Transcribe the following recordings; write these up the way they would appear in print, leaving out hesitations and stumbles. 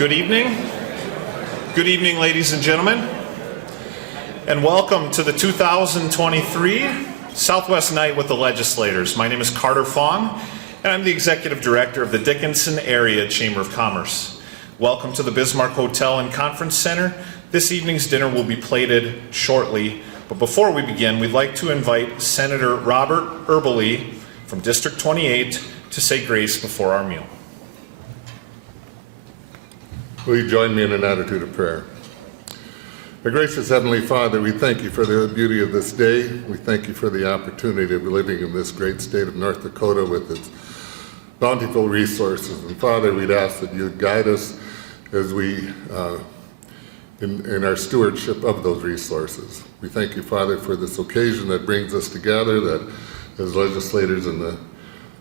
Good evening. Good evening, ladies and gentlemen, and welcome to the 2023 Southwest Night with the Legislators. My name is Carter Fong, and I'm the Executive Director of the Dickinson Area Chamber of Commerce. Welcome to the Bismarck Hotel and Conference Center. This evening's dinner will be plated shortly, but before we begin, we'd like to invite Senator Robert Erbely from District 28 to say grace before our meal. Will you join me in an attitude of prayer? Our gracious Heavenly Father, we thank you for the beauty of this day. We thank you for the opportunity of living in this great state of North Dakota with its bountiful resources. And Father, we'd ask that you would guide us as we, in our stewardship of those resources. We thank you, Father, for this occasion that brings us together, that as legislators and the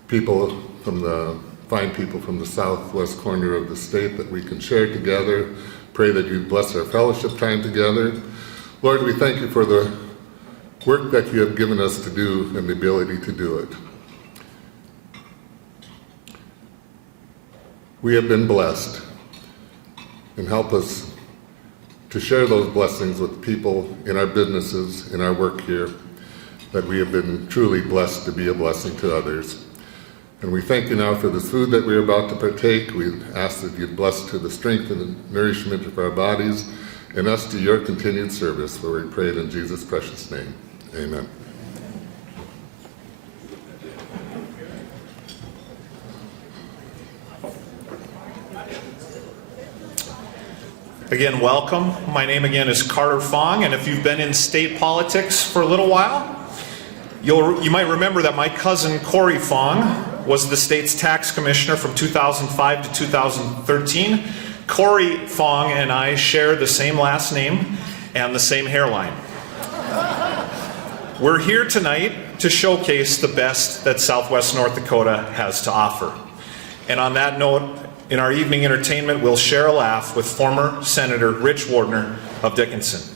people from the fine people from the southwest corner of the state, that we can share together. Pray that you bless our fellowship time together. Lord, we thank you for the work that you have given us to do and the ability to do it. We have been blessed, and help us to share those blessings with people in our businesses, in our work here, that we have been truly blessed to be a blessing to others. And we thank you now for this food that we're about to partake. We ask that you bless to the strength and the nourishment of our bodies and us to your continued service, for we pray it in Jesus' precious name. Amen. Again, welcome. My name again is Carter Fong, and if you've been in state politics for a little while, you might remember that my cousin Corey Fong was the state's tax commissioner from 2005 to 2013. Corey Fong and I share the same last name and the same hairline. We're here tonight to showcase the best that Southwest North Dakota has to offer. And on that note, in our evening entertainment, we'll share a laugh with former Senator Rich Wardner of Dickinson.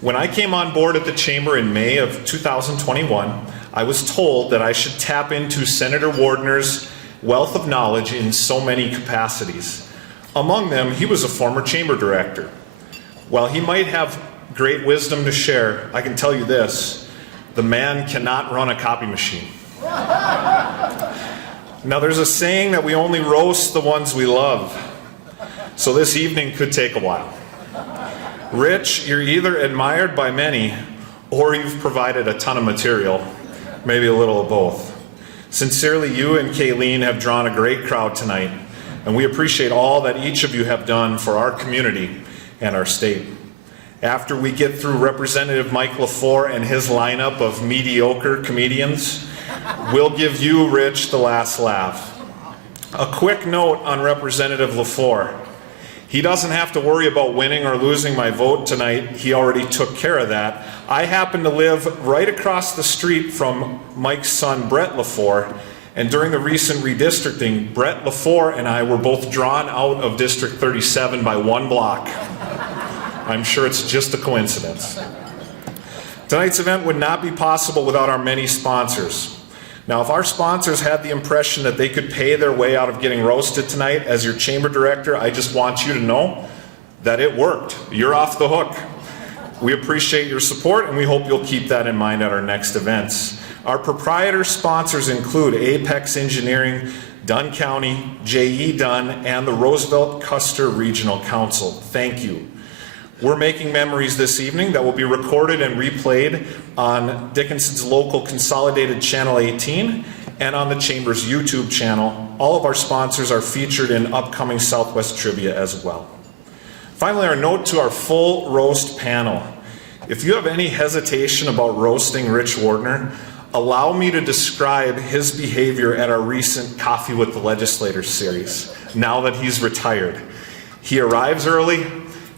When I came on board at the Chamber in May of 2021, I was told that I should tap into Senator Wardner's wealth of knowledge in so many capacities. Among them, he was a former Chamber Director. While he might have great wisdom to share, I can tell you this: the man cannot run a copy machine. Now, there's a saying that we only roast the ones we love, so this evening could take a while. Rich, you're either admired by many, or you've provided a ton of material, maybe a little of both. Sincerely, you and Kayleen have drawn a great crowd tonight, and we appreciate all that each of you have done for our community and our state. After we get through Representative Mike LaFleur and his lineup of mediocre comedians, we'll give you, Rich, the last laugh. A quick note on Representative LaFleur. He doesn't have to worry about winning or losing my vote tonight. He already took care of that. I happen to live right across the street from Mike's son, Brett LaFleur, and during the recent redistricting, Brett LaFleur and I were both drawn out of District 37 by 1 block. I'm sure it's just a coincidence. Tonight's event would not be possible without our many sponsors. Now, if our sponsors had the impression that they could pay their way out of getting roasted tonight, as your chamber director, I just want you to know that it worked. You're off the hook. We appreciate your support, and we hope you'll keep that in mind at our next events. Our proprietor sponsors include Apex Engineering, Dunn County, J.E. Dunn, and the Roosevelt-Custer Regional Council. Thank you. We're making memories this evening that will be recorded and replayed on Dickinson's local consolidated Channel 18 and on the Chamber's YouTube channel. All of our sponsors are featured in upcoming Southwest Trivia as well. Finally, our note to our full roast panel. If you have any hesitation about roasting Rich Wardner, allow me to describe his behavior at our recent Coffee with the Legislators series, now that he's retired. He arrives early,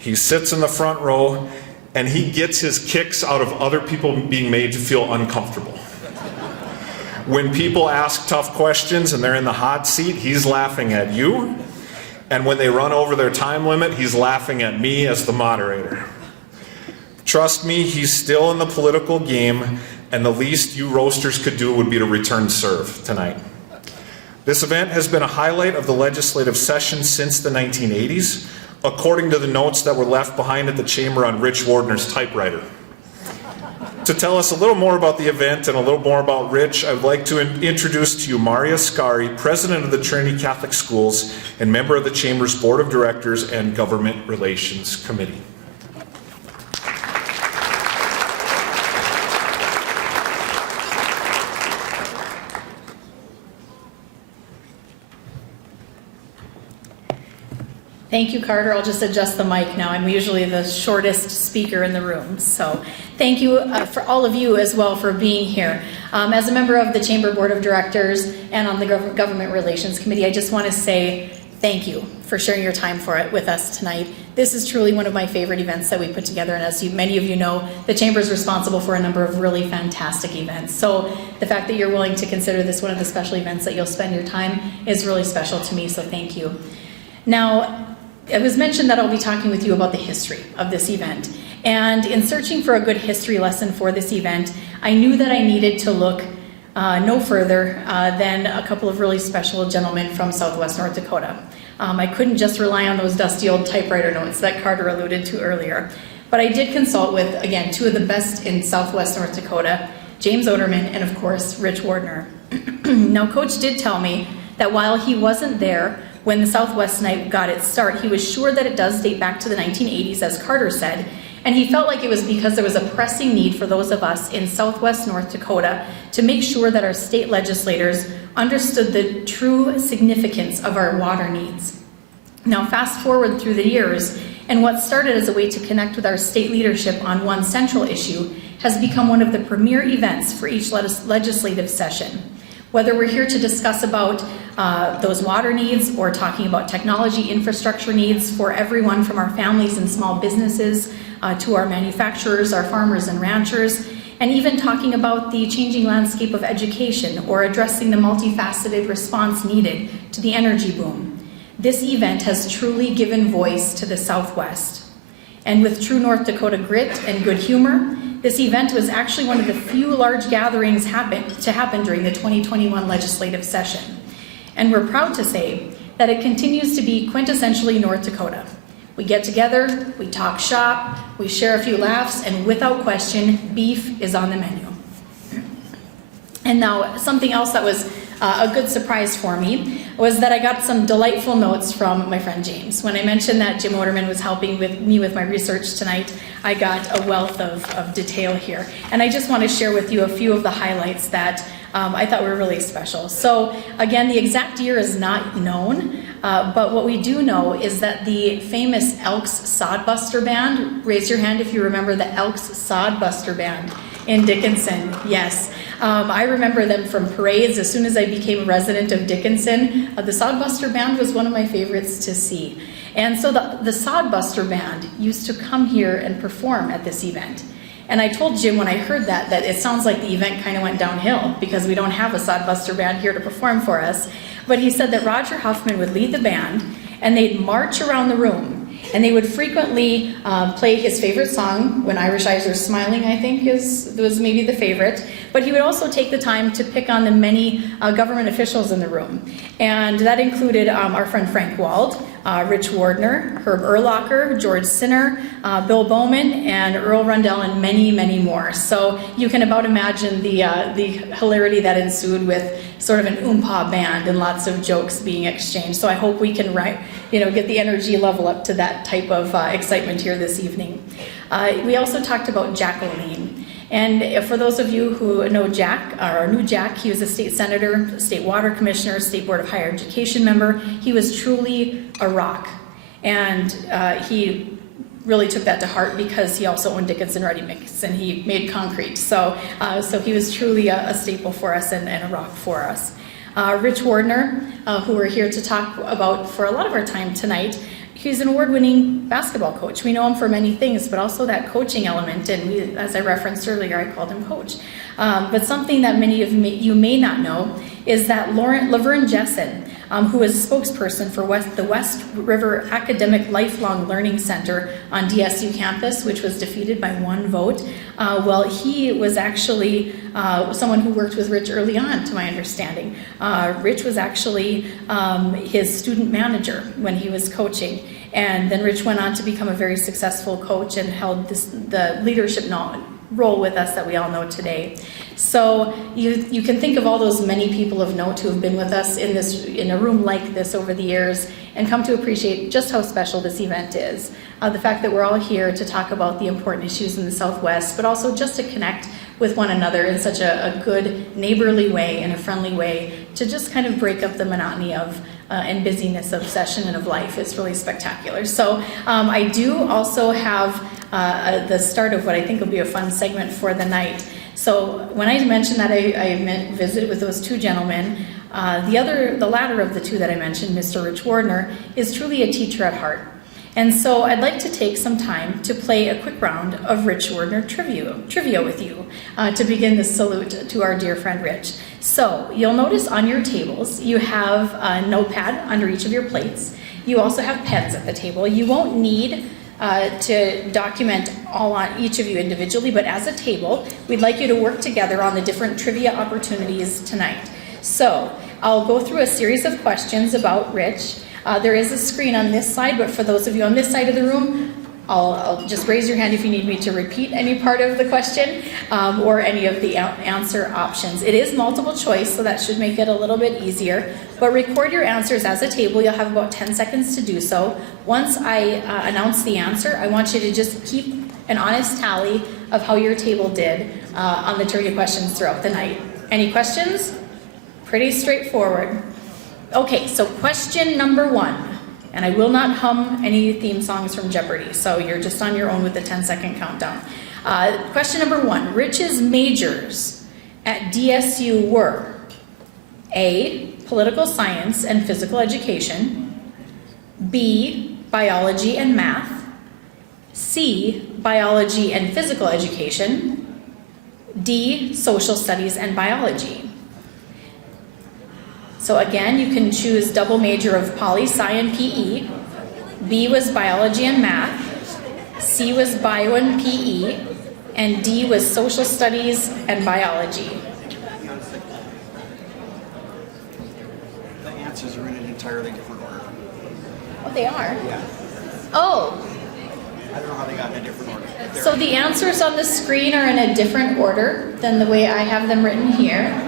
he sits in the front row, and he gets his kicks out of other people being made to feel uncomfortable. When people ask tough questions and they're in the hot seat, he's laughing at you. And when they run over their time limit, he's laughing at me as the moderator. Trust me, he's still in the political game, and the least you roasters could do would be to return serve tonight. This event has been a highlight of the legislative session since the 1980s, according to the notes that were left behind at the chamber on Rich Wardner's typewriter. To tell us a little more about the event and a little more about Rich, I would like to introduce to you Maria Scari, President of the Trinity Catholic Schools and member of the Chamber's Board of Directors and Government Relations Committee. Thank you, Carter. I'll just adjust the mic now. I'm usually the shortest speaker in the room. So thank you for all of you as well for being here. As a member of the Chamber Board of Directors and on the Government Relations Committee, I just want to say thank you for sharing your time with us tonight. This is truly one of my favorite events that we put together, and as many of you know, the Chamber is responsible for a number of really fantastic events. So the fact that you're willing to consider this one of the special events that you'll spend your time is really special to me, so thank you. Now, it was mentioned that I'll be talking with you about the history of this event. And in searching for a good history lesson for this event, I knew that I needed to look no further than a couple of really special gentlemen from Southwest North Dakota. I couldn't just rely on those dusty old typewriter notes that Carter alluded to earlier. But I did consult with, again, two of the best in Southwest North Dakota, James Oderman and, of course, Rich Wardner. Now, Coach did tell me that while he wasn't there when the Southwest Night got its start, he was sure that it does date back to the 1980s, as Carter said, and he felt like it was because there was a pressing need for those of us in Southwest North Dakota to make sure that our state legislators understood the true significance of our water needs. Now, fast forward through the years, and what started as a way to connect with our state leadership on one central issue has become one of the premier events for each legislative session. Whether we're here to discuss about those water needs or talking about technology infrastructure needs for everyone from our families and small businesses to our manufacturers, our farmers and ranchers, and even talking about the changing landscape of education or addressing the multifaceted response needed to the energy boom. This event has truly given voice to the Southwest. And with true North Dakota grit and good humor, this event was actually one of the few large gatherings to happen during the 2021 legislative session. And we're proud to say that it continues to be quintessentially North Dakota. We get together, we talk shop, we share a few laughs, and without question, beef is on the menu. And now, something else that was a good surprise for me was that I got some delightful notes from my friend James. When I mentioned that Jim Oderman was helping me with my research tonight, I got a wealth of detail here. And I just want to share with you a few of the highlights that I thought were really special. So again, the exact year is not known, but what we do know is that the famous Elks Sodbuster Band, raise your hand if you remember the Elks Sodbuster Band in Dickinson, yes. I remember them from parades. As soon as I became a resident of Dickinson, the Sodbuster Band was one of my favorites to see. And so the Sodbuster Band used to come here and perform at this event. And I told Jim when I heard that it sounds like the event kind of went downhill because we don't have a Sodbuster Band here to perform for us. But he said that Roger Huffman would lead the band and they'd march around the room. And they would frequently play his favorite song, When Irish Eyes Are Smiling, I think was maybe the favorite. But he would also take the time to pick on the many government officials in the room. And that included our friend Frank Wald, Rich Wardner, Herb Erlacher, George Sinner, Bill Bowman, and Earl Rundell, and many, many more. So you can about imagine the hilarity that ensued with sort of an oompa band and lots of jokes being exchanged. So I hope we can get the energy level up to that type of excitement here this evening. We also talked about Jack O'Lean. And for those of you who know Jack, or knew Jack, he was a state senator, state water commissioner, state board of higher education member. He was truly a rock. And he really took that to heart because he also owned Dickinson Ready Mix and he made concrete. So he was truly a staple for us and a rock for us. Rich Wardner, who we're here to talk about for a lot of our time tonight, he's an award-winning basketball coach. We know him for many things, but also that coaching element, and as I referenced earlier, I called him Coach. But something that many of you may not know is that Laverne Jessen who was a spokesperson for the West River Academic Lifelong Learning Center on DSU campus, which was defeated by 1 vote. Well, he was actually someone who worked with Rich early on, to my understanding. Rich was actually his student manager when he was coaching. And then Rich went on to become a very successful coach and held the leadership role with us that we all know today. So you can think of all those many people of note who have been with us in a room like this over the years and come to appreciate just how special this event is. The fact that we're all here to talk about the important issues in the Southwest, but also just to connect with one another in such a good neighborly way and a friendly way to just kind of break up the monotony of and busyness of session and of life. Is really spectacular. So I do also have the start of what I think will be a fun segment for the night. So when I mentioned that I visited with those 2 gentlemen, the latter of the 2 that I mentioned, Mr. Rich Wardner, is truly a teacher at heart. And so I'd like to take some time to play a quick round of Rich Wardner trivia with you to begin this salute to our dear friend Rich. So you'll notice on your tables you have a notepad under each of your plates. You also have pens at the table. You won't need to document all on each of you individually, but as a table, we'd like you to work together on the different trivia opportunities tonight. So I'll go through a series of questions about Rich. There is a screen on this side, but for those of you on this side of the room, I'll just raise your hand if you need me to repeat any part of the question or any of the answer options. It is multiple choice, so that should make it a little bit easier. But record your answers as a table. You'll have about 10 seconds to do so. Once I announce the answer, I want you to just keep an honest tally of how your table did on the trivia questions throughout the night. Any questions? Pretty straightforward. Okay, so question number 1, and I will not hum any theme songs from Jeopardy, so you're just on your own with the 10-second countdown. Question number 1, Rich's majors at DSU were A, political science and physical education, B, biology and math, C, biology and physical education, D, social studies and biology. So again, you can choose double major of poli, sci, and PE. B was biology and math. C was bio and PE. And D was social studies and biology. The answers are in an entirely different order. Oh, they are? Yeah. Oh, I don't know how they got in a different order. so the answers on the screen are in a different order than the way I have them written here.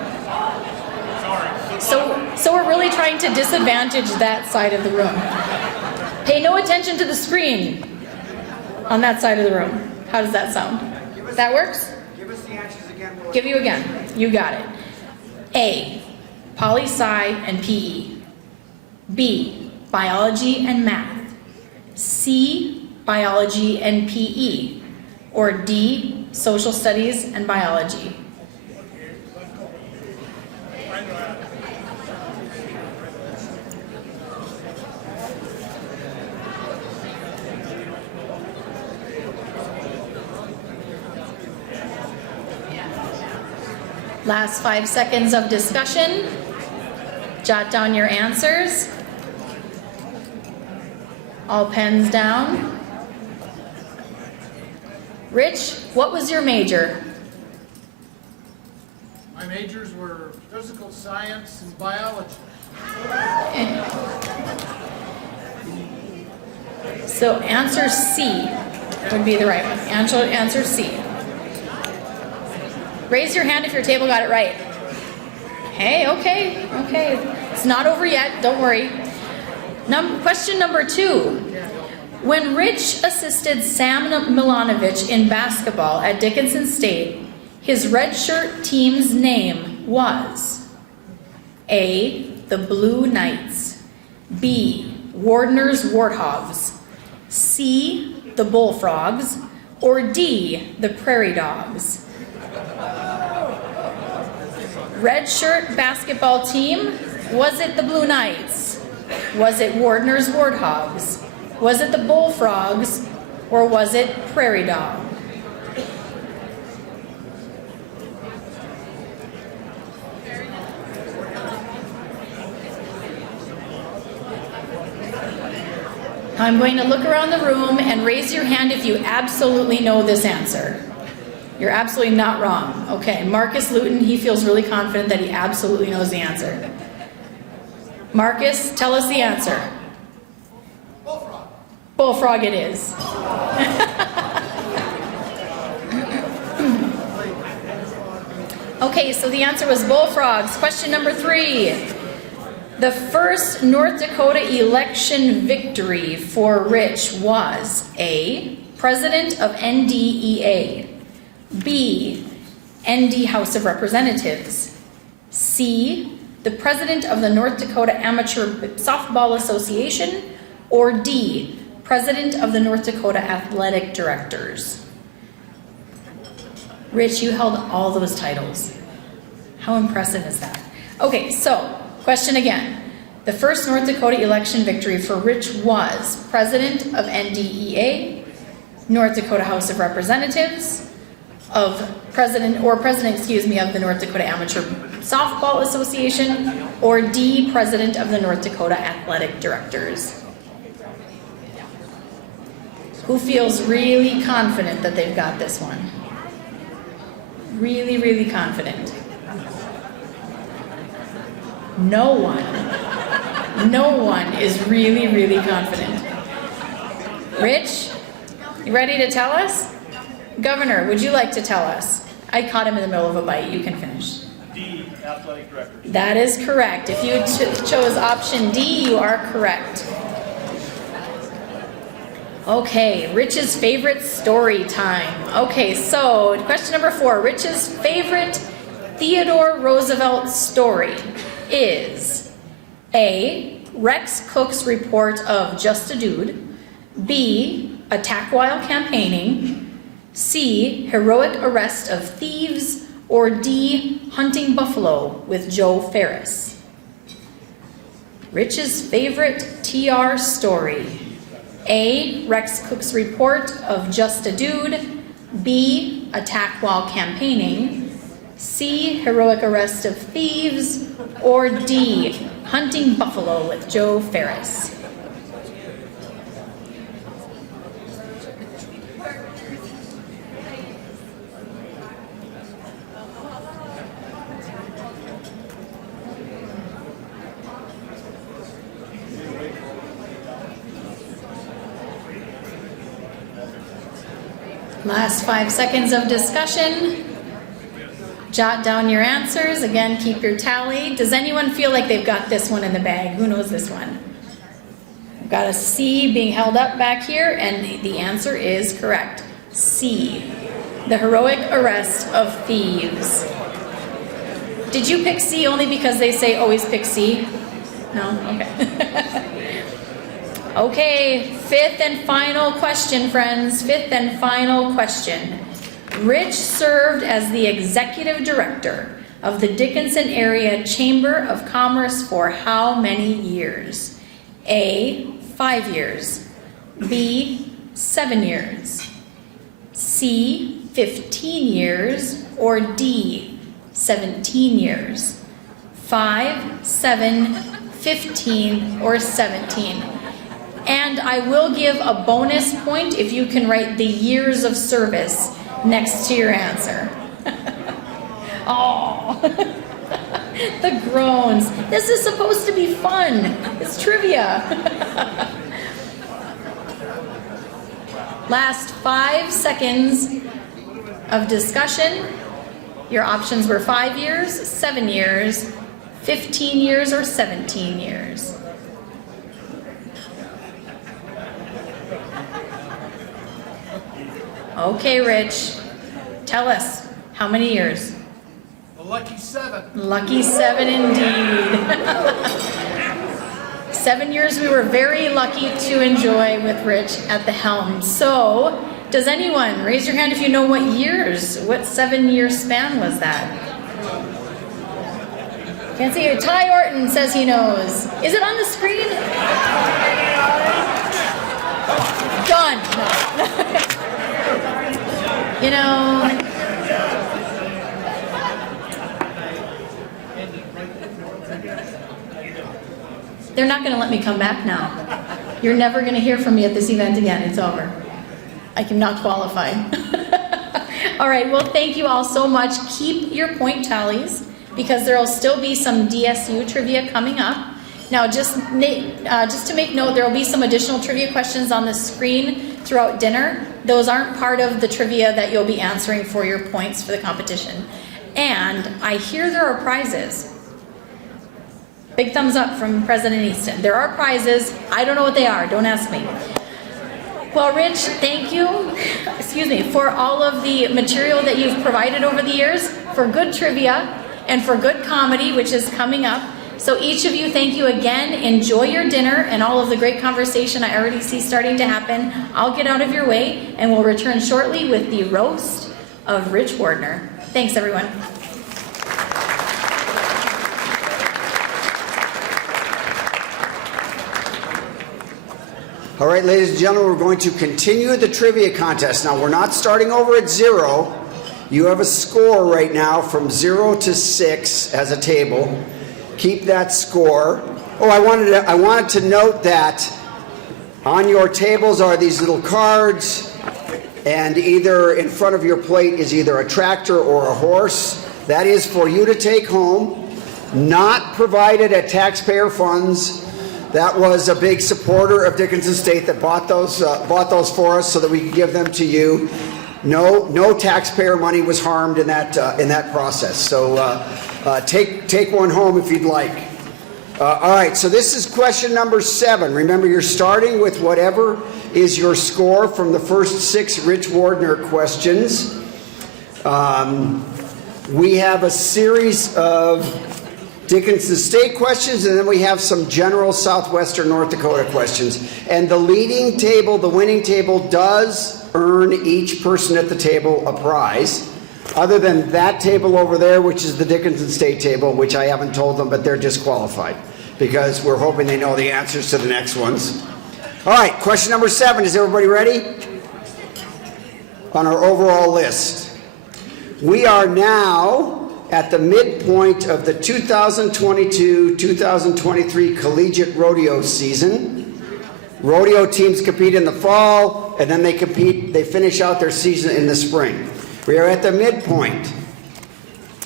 So we're really trying to disadvantage that side of the room. Pay no attention to the screen on that side of the room. How does that sound? That works? Give us the answers again. Give you again. You got it. A, poli, sci, and PE. B, biology and math. C, biology and PE. Or D, social studies and biology. Last 5 seconds of discussion. Jot down your answers. All pens down. Rich, what was your major? My majors were physical science and biology. So answer C would be the right one. Answer C. Raise your hand if your table got it right. Hey, okay. It's not over yet, don't worry. Question number 2. When Rich assisted Sam Milanovic in basketball at Dickinson State, his redshirt team's name was A, the Blue Knights, B, Wardner's Warthogs, C, the Bullfrogs, or D, the Prairie Dogs. Red shirt basketball team, was it the Blue Knights? Was it Wardner's Warthogs? Was it the Bullfrogs? Or was it Prairie Dog? I'm going to look around the room and raise your hand if you absolutely know this answer. You're absolutely not wrong. Okay, Marcus Luton, he feels really confident that he absolutely knows the answer. Marcus, tell us the answer. Bullfrog. Bullfrog it is. Okay, so the answer was bullfrogs. Question number 3. The first North Dakota election victory for Rich was A, President of NDEA, B, ND House of Representatives, C, the President of the North Dakota Amateur Softball Association, or D, President of the North Dakota Athletic Directors. Rich, you held all those titles. How impressive is that? Okay, so, question again. The first North Dakota election victory for Rich was President of NDEA, North Dakota House of Representatives, President of the North Dakota Amateur Softball Association, or D, President of the North Dakota Athletic Directors. Who feels really confident that they've got this one? Really, really confident. No one is really, really confident. Rich, you ready to tell us? Governor, would you like to tell us? I caught him in the middle of a bite. You can finish. D, athletic director. That is correct. If you chose option D, you are correct. Okay, Rich's favorite story time. Okay, so question number 4. Rich's favorite Theodore Roosevelt story is A, Rex Cook's report of Just a Dude, B, Attack While Campaigning, C, Heroic Arrest of Thieves, or D, Hunting Buffalo with Joe Ferris. Rich's favorite TR story. A, Rex Cook's report of Just a Dude, B, Attack While Campaigning, C, Heroic Arrest of Thieves, or D, Hunting Buffalo with Joe Ferris. Last 5 seconds of discussion. Jot down your answers. Again, keep your tally. Does anyone feel like they've got this one in the bag? Who knows this one? I've got a C being held up back here, and the answer is correct. C, the heroic arrest of thieves. Did you pick C only because they say always pick C? No? Okay. Okay, 5th and final question, friends. 5th and final question. Rich served as the executive director of the Dickinson Area Chamber of Commerce for how many years? A, 5 years. B, 7 years. C, 15 years. Or D, 17 years. 5, 7, 15, or 17. And I will give a bonus point if you can write the years of service next to your answer. Oh, the groans. This is supposed to be fun. It's trivia. Last 5 seconds of discussion. Your options were 5 years, 7 years, 15 years, or 17 years. Okay, Rich, tell us, how many years? The lucky 7. Lucky 7 indeed. 7 years we were very lucky to enjoy with Rich at the helm. So, does anyone, raise your hand if you know what years, what 7-year span was that? Can't see it. Ty Orton says he knows. Is it on the screen? Done. No. You know, they're not going to let me come back now. You're never going to hear from me at this event again. It's over. I am not qualified. All right, well, thank you all so much. Keep your point tallies because there will still be some DSU trivia coming up. Now, just to make note, there will be some additional trivia questions on the screen throughout dinner. Those aren't part of the trivia that you'll be answering for your points for the competition. And I hear there are prizes. Big thumbs up from President Easton. There are prizes. I don't know what they are. Don't ask me. Well, Rich, thank you, for all of the material that you've provided over the years, for good trivia and for good comedy, which is coming up. So each of you, thank you again. Enjoy your dinner and all of the great conversation I already see starting to happen. I'll get out of your way and we'll return shortly with the Roast of Rich Wardner. Thanks, everyone. All right, ladies and gentlemen, we're going to continue the trivia contest. Now, we're not starting over at 0. You have a score right now from 0 to 6 as a table. Keep that score. Oh, I wanted to note that on your tables are these little cards, and either in front of your plate is either a tractor or a horse. That is for you to take home, not provided at taxpayer funds. That was a big supporter of Dickinson State that bought those for us so that we could give them to you. No taxpayer money was harmed in that process. So take one home if you'd like. All right, so this is question number 7. Remember, you're starting with whatever is your score from the first 6 Rich Wardner questions. We have a series of Dickinson State questions, and then we have some general Southwestern North Dakota questions. And the leading table, the winning table, does earn each person at the table a prize. Other than that table over there, which is the Dickinson State table, which I haven't told them, but they're disqualified because we're hoping they know the answers to the next ones. All right, question number 7. Is everybody ready? On our overall list. We are now at the midpoint of the 2022-2023 collegiate rodeo season. Rodeo teams compete in the fall, and then they finish out their season in the spring. We are at the midpoint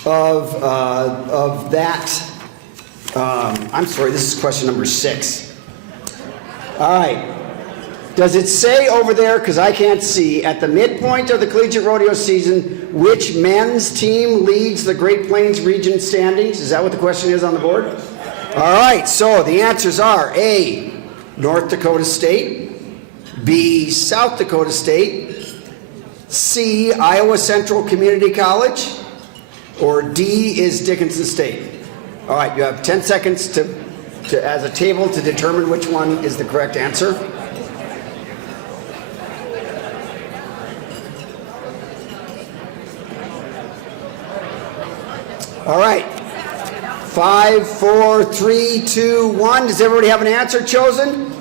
of that. I'm sorry, this is question number 6. All right. Does it say over there, because I can't see, at the midpoint of the collegiate rodeo season, which men's team leads the Great Plains region standings? Is that what the question is on the board? All right, so the answers are A, North Dakota State, B, South Dakota State, C, Iowa Central Community College, or D is Dickinson State. All right, you have 10 seconds to as a table to determine which one is the correct answer. All right. 5, 4, 3, 2, 1. Does everybody have an answer chosen?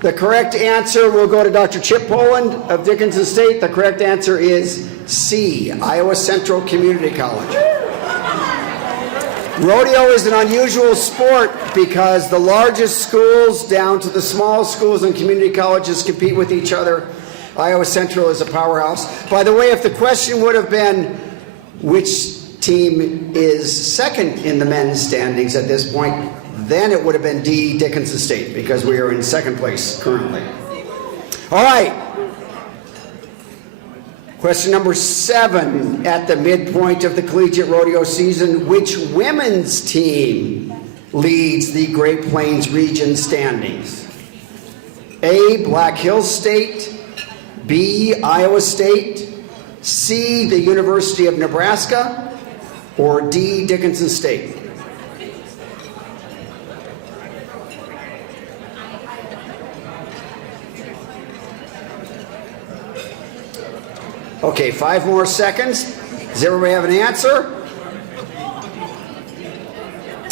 The correct answer will go to Dr. Chip Poland of Dickinson State. The correct answer is C, Iowa Central Community College. Rodeo is an unusual sport because the largest schools down to the small schools and community colleges compete with each other. Iowa Central is a powerhouse. By the way, if the question would have been which team is second in the men's standings at this point, then it would have been D, Dickinson State, because we are in second place currently. All right. Question number 7, at the midpoint of the collegiate rodeo season, which women's team leads the Great Plains region standings? A, Black Hills State, B, Iowa State, C, the University of Nebraska, or D, Dickinson State? Okay, 5 more seconds. Does everybody have an answer?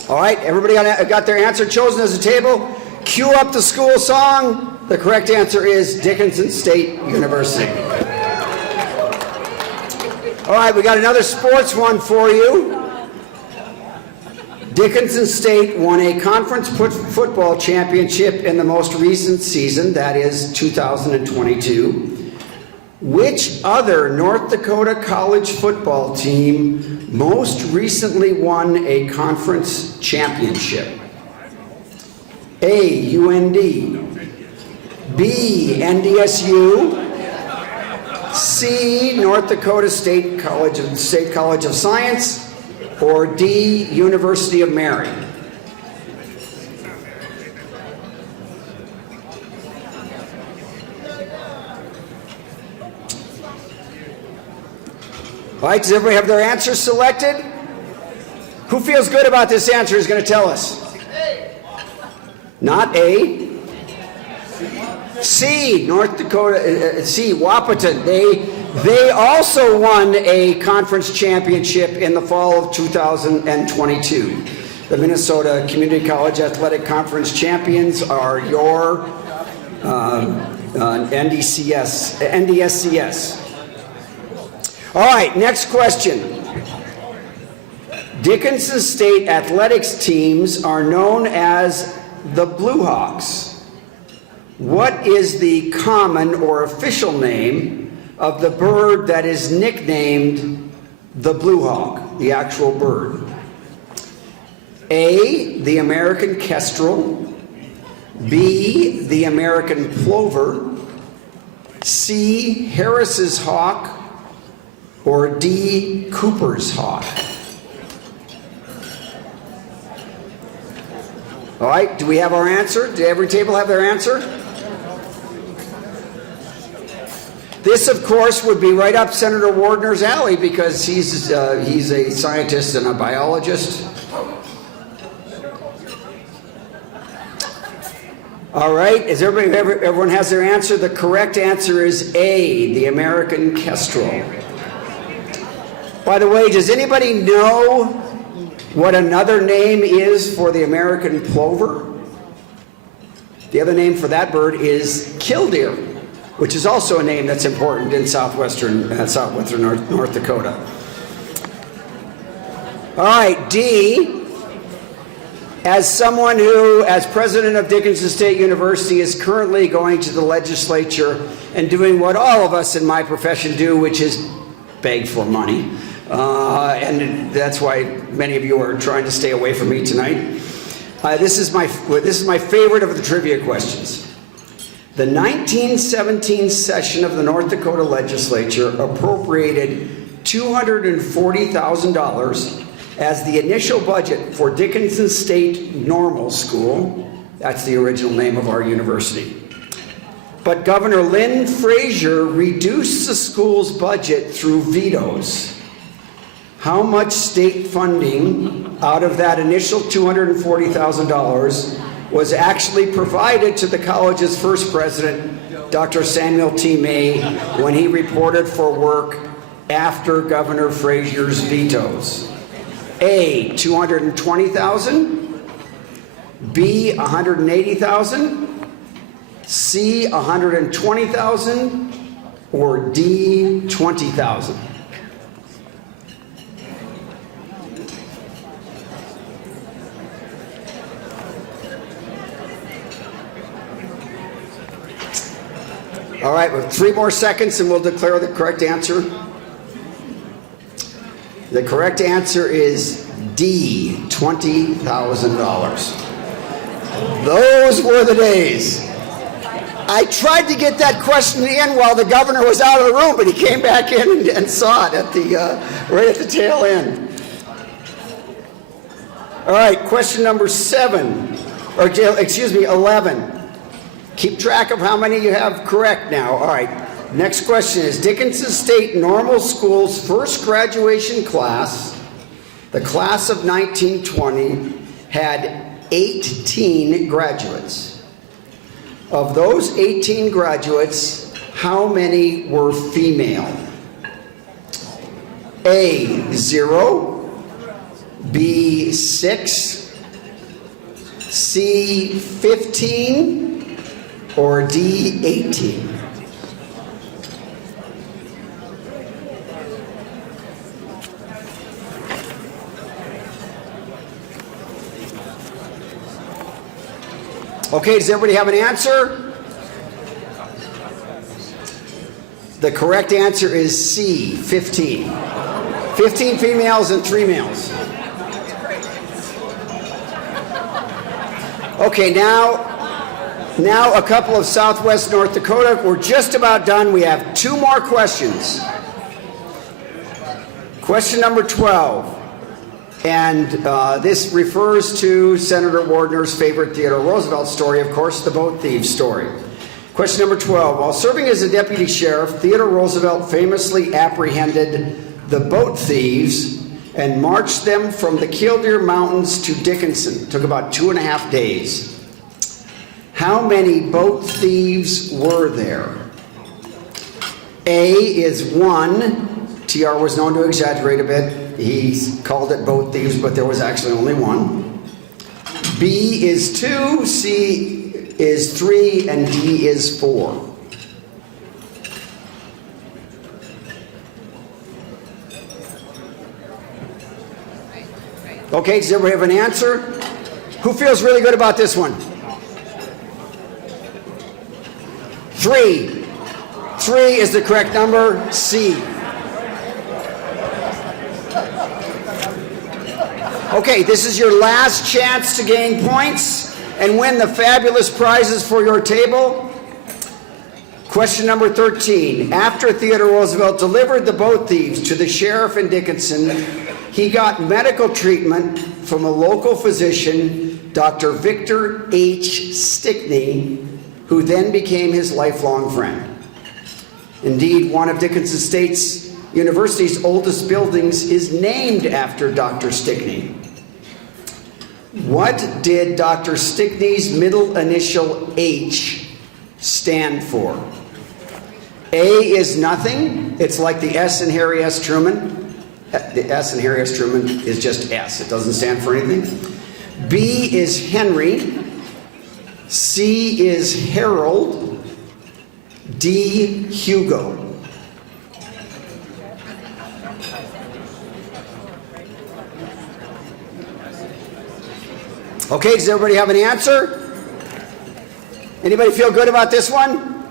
All right, everybody got their answer chosen as a table? Cue up the school song. The correct answer is Dickinson State University. All right, we got another sports one for you. Dickinson State won a conference football championship in the most recent season, that is 2022. Which other North Dakota college football team most recently won a conference championship? A, UND, B, NDSU, C, North Dakota State College of Science, or D, University of Mary? All right, does everybody have their answers selected? Who feels good about this answer is going to tell us? Not A. C, North Dakota, C, Wahpeton. They also won a conference championship in the fall of 2022. The Minnesota Community College Athletic Conference champions are your NDSCS. All right, next question. Dickinson State athletics teams are known as the Blue Hawks. What is the common or official name of the bird that is nicknamed the Blue Hawk, the actual bird? A, the American kestrel. B, the American plover. C, Harris's hawk. Or D, Cooper's hawk? All right, do we have our answer? Did every table have their answer? This, of course, would be right up Senator Wardner's alley because he's a scientist and a biologist. All right, everyone has their answer? The correct answer is A, the American kestrel. By the way, does anybody know what another name is for the American plover? The other name for that bird is killdeer, which is also a name that's important in southwestern North Dakota. All right, D. As someone who, as president of Dickinson State University, is currently going to the legislature and doing what all of us in my profession do, which is beg for money. And that's why many of you are trying to stay away from me tonight. This is my favorite of the trivia questions. The 1917 session of the North Dakota legislature appropriated $240,000 as the initial budget for Dickinson State Normal School. That's the original name of our university. But Governor Lynn Frazier reduced the school's budget through vetoes. How much state funding out of that initial $240,000 was actually provided to the college's first president, Dr. Samuel T. May, when he reported for work after Governor Frazier's vetoes? A, $220,000, B, $180,000, C, $120,000, or D, $20,000? All right, with 3 more seconds and we'll declare the correct answer. The correct answer is D, $20,000. Those were the days. I tried to get that question in while the governor was out of the room, but he came back in and saw it at right at the tail end. All right, question number 11. Keep track of how many you have correct now. All right. Next question is, Dickinson State Normal School's first graduation class, the class of 1920, had 18 graduates. Of those 18 graduates, how many were female? A, 0, B, 6, C, 15, or D, 18? Okay, does everybody have an answer? The correct answer is C, 15. 15 females and 3 males. Okay, now a couple of Southwest North Dakota. We're just about done. We have 2 more questions. Question number 12. And this refers to Senator Wardner's favorite Theodore Roosevelt story, of course, the boat thieves story. Question number 12. While serving as a deputy sheriff, Theodore Roosevelt famously apprehended the boat thieves and marched them from the Killdeer Mountains to Dickinson. It took about 2.5 days. How many boat thieves were there? A is 1. TR was known to exaggerate a bit. He called it boat thieves, but there was actually only 1. B is 2, C is 3, and D is 4. Okay, does everybody have an answer? Who feels really good about this one? 3. 3 is the correct number, C. Okay, this is your last chance to gain points and win the fabulous prizes for your table. Question number 13. After Theodore Roosevelt delivered the boat thieves to the sheriff in Dickinson, he got medical treatment from a local physician, Dr. Victor H. Stickney, who then became his lifelong friend. Indeed, one of Dickinson State University's oldest buildings is named after Dr. Stickney. What did Dr. Stickney's middle initial H stand for? A is nothing. It's like the S in Harry S. Truman. The S in Harry S. Truman is just S. It doesn't stand for anything. B is Henry. C is Harold. D, Hugo. Okay, does everybody have an answer? Anybody feel good about this one?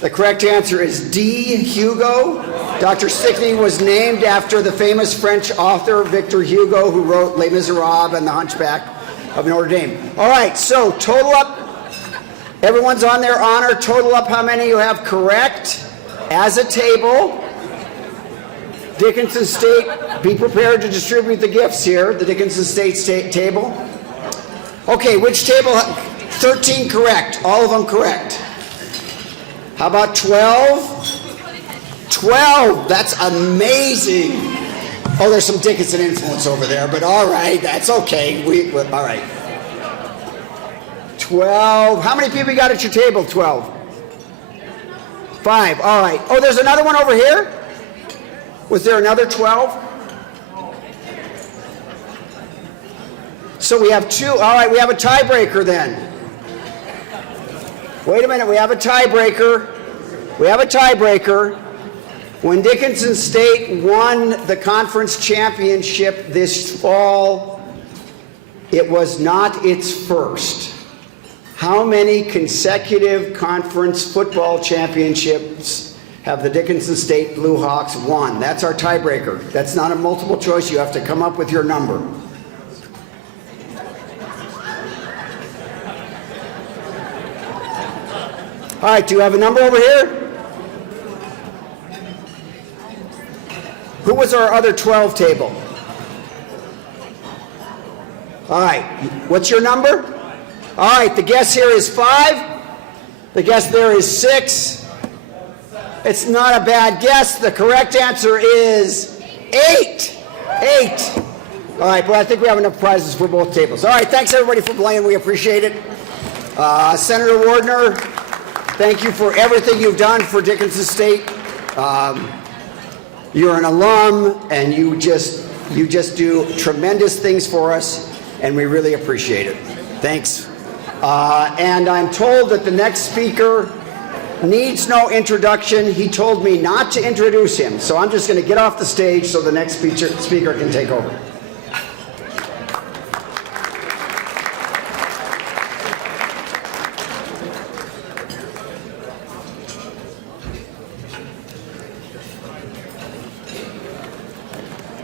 The correct answer is D, Hugo. Dr. Stickney was named after the famous French author Victor Hugo, who wrote Les Miserables and The Hunchback of Notre Dame. All right, so total up. Everyone's on their honor. Total up how many you have correct as a table. Dickinson State, be prepared to distribute the gifts here. The Dickinson State table. Okay, which table? 13 correct. All of them correct. How about 12? 12. That's amazing. Oh, there's some Dickinson influence over there, but all right, that's okay. All right. 12. How many people you got at your table? 12. 5. All right. Oh, there's another one over here? Was there another 12? So we have 2. All right, we have a tiebreaker then. Wait a minute, we have a tiebreaker. We have a tiebreaker. When Dickinson State won the conference championship this fall, it was not its first. How many consecutive conference football championships have the Dickinson State Blue Hawks won? That's our tiebreaker. That's not a multiple choice. You have to come up with your number. All right, do you have a number over here? Who was our other 12 table? All right, what's your number? All right, the guess here is 5. The guess there is 6. It's not a bad guess. The correct answer is 8. 8. All right, but I think we have enough prizes for both tables. All right, thanks everybody for playing. We appreciate it. Senator Wardner, thank you for everything you've done for Dickinson State. You're an alum, and you just do tremendous things for us, and we really appreciate it. Thanks. And I'm told that the next speaker needs no introduction. He told me not to introduce him, so I'm just going to get off the stage so the next speaker can take over.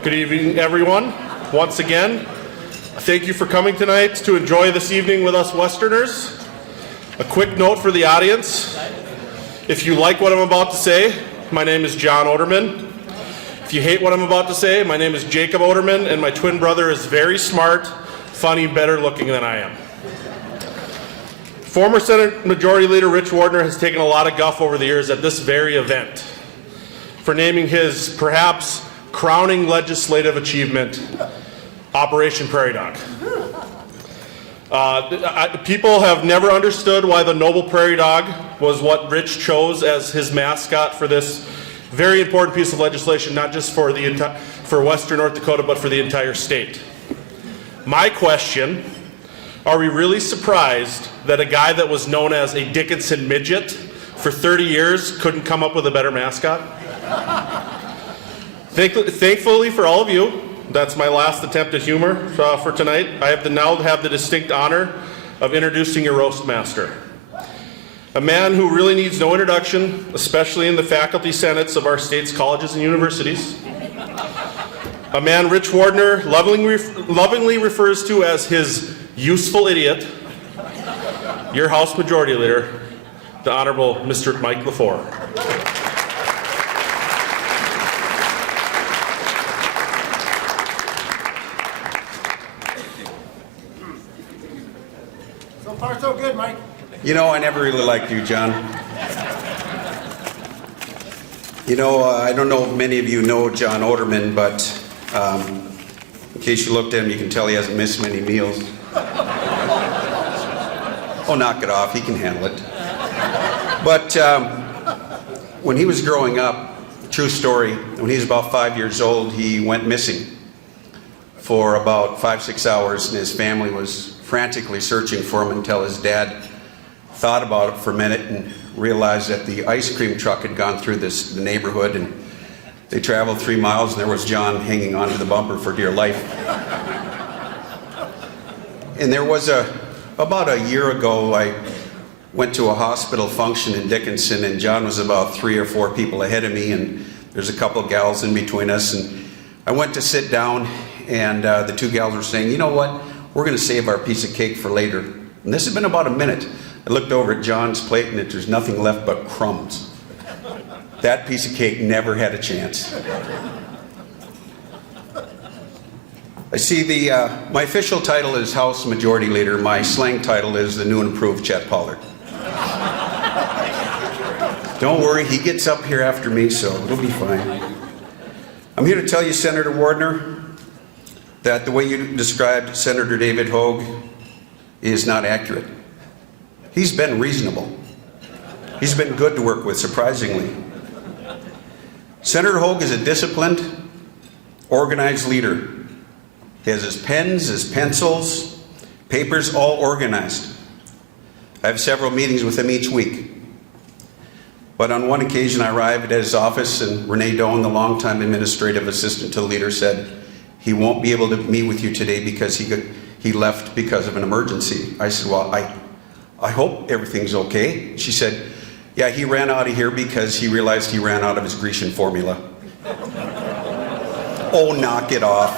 Good evening, everyone. Once again, thank you for coming tonight to enjoy this evening with us Westerners. A quick note for the audience. If you like what I'm about to say, my name is John Oderman. If you hate what I'm about to say, my name is Jacob Oderman, and my twin brother is very smart, funny, better looking than I am. Former Senate Majority Leader Rich Wardner has taken a lot of guff over the years at this very event for naming his perhaps crowning legislative achievement, Operation Prairie Dog. People have never understood why the noble prairie dog was what Rich chose as his mascot for this very important piece of legislation, not just for Western North Dakota, but for the entire state. My question, are we really surprised that a guy that was known as a Dickinson midget for 30 years couldn't come up with a better mascot? Thankfully for all of you, that's my last attempt at humor for tonight. I now have the distinct honor of introducing your roast master. A man who really needs no introduction, especially in the faculty senates of our state's colleges and universities. A man Rich Wardner lovingly refers to as his useful idiot. Your House Majority Leader, the Honorable Mr. Mike LaFleur. So far, so good, Mike. You know, I never really liked you, John. You know, I don't know if many of you know John Oderman, but in case you looked at him, you can tell he hasn't missed many meals. Oh, knock it off. He can handle it. But when he was growing up, true story, when he was about 5 years old, he went missing for about 5-6 hours, and his family was frantically searching for him until his dad thought about it for a minute and realized that the ice cream truck had gone through the neighborhood, and they traveled 3 miles, and there was John hanging onto the bumper for dear life. And there was about a year ago, I went to a hospital function in Dickinson, and John was about 3 or 4 people ahead of me, and there's a couple of gals in between us, and I went to sit down, and the 2 gals were saying, you know what, we're going to save our piece of cake for later. And this had been about a minute. I looked over at John's plate, and there's nothing left but crumbs. That piece of cake never had a chance. I see my official title is House Majority Leader. My slang title is the new and improved Chet Pollard. Don't worry, he gets up here after me, so it'll be fine. I'm here to tell you, Senator Wardner, that the way you described Senator David Hogue is not accurate. He's been reasonable. He's been good to work with, surprisingly. Senator Hogue is a disciplined, organized leader. He has his pens, his pencils, papers all organized. I have several meetings with him each week. But on one occasion I arrived at his office, and Renee Doan, the longtime administrative assistant to the leader, said, he won't be able to meet with you today because he left because of an emergency. I said, well, I hope everything's okay. She said, yeah, he ran out of here because he realized he ran out of his Grecian formula. Oh, knock it off.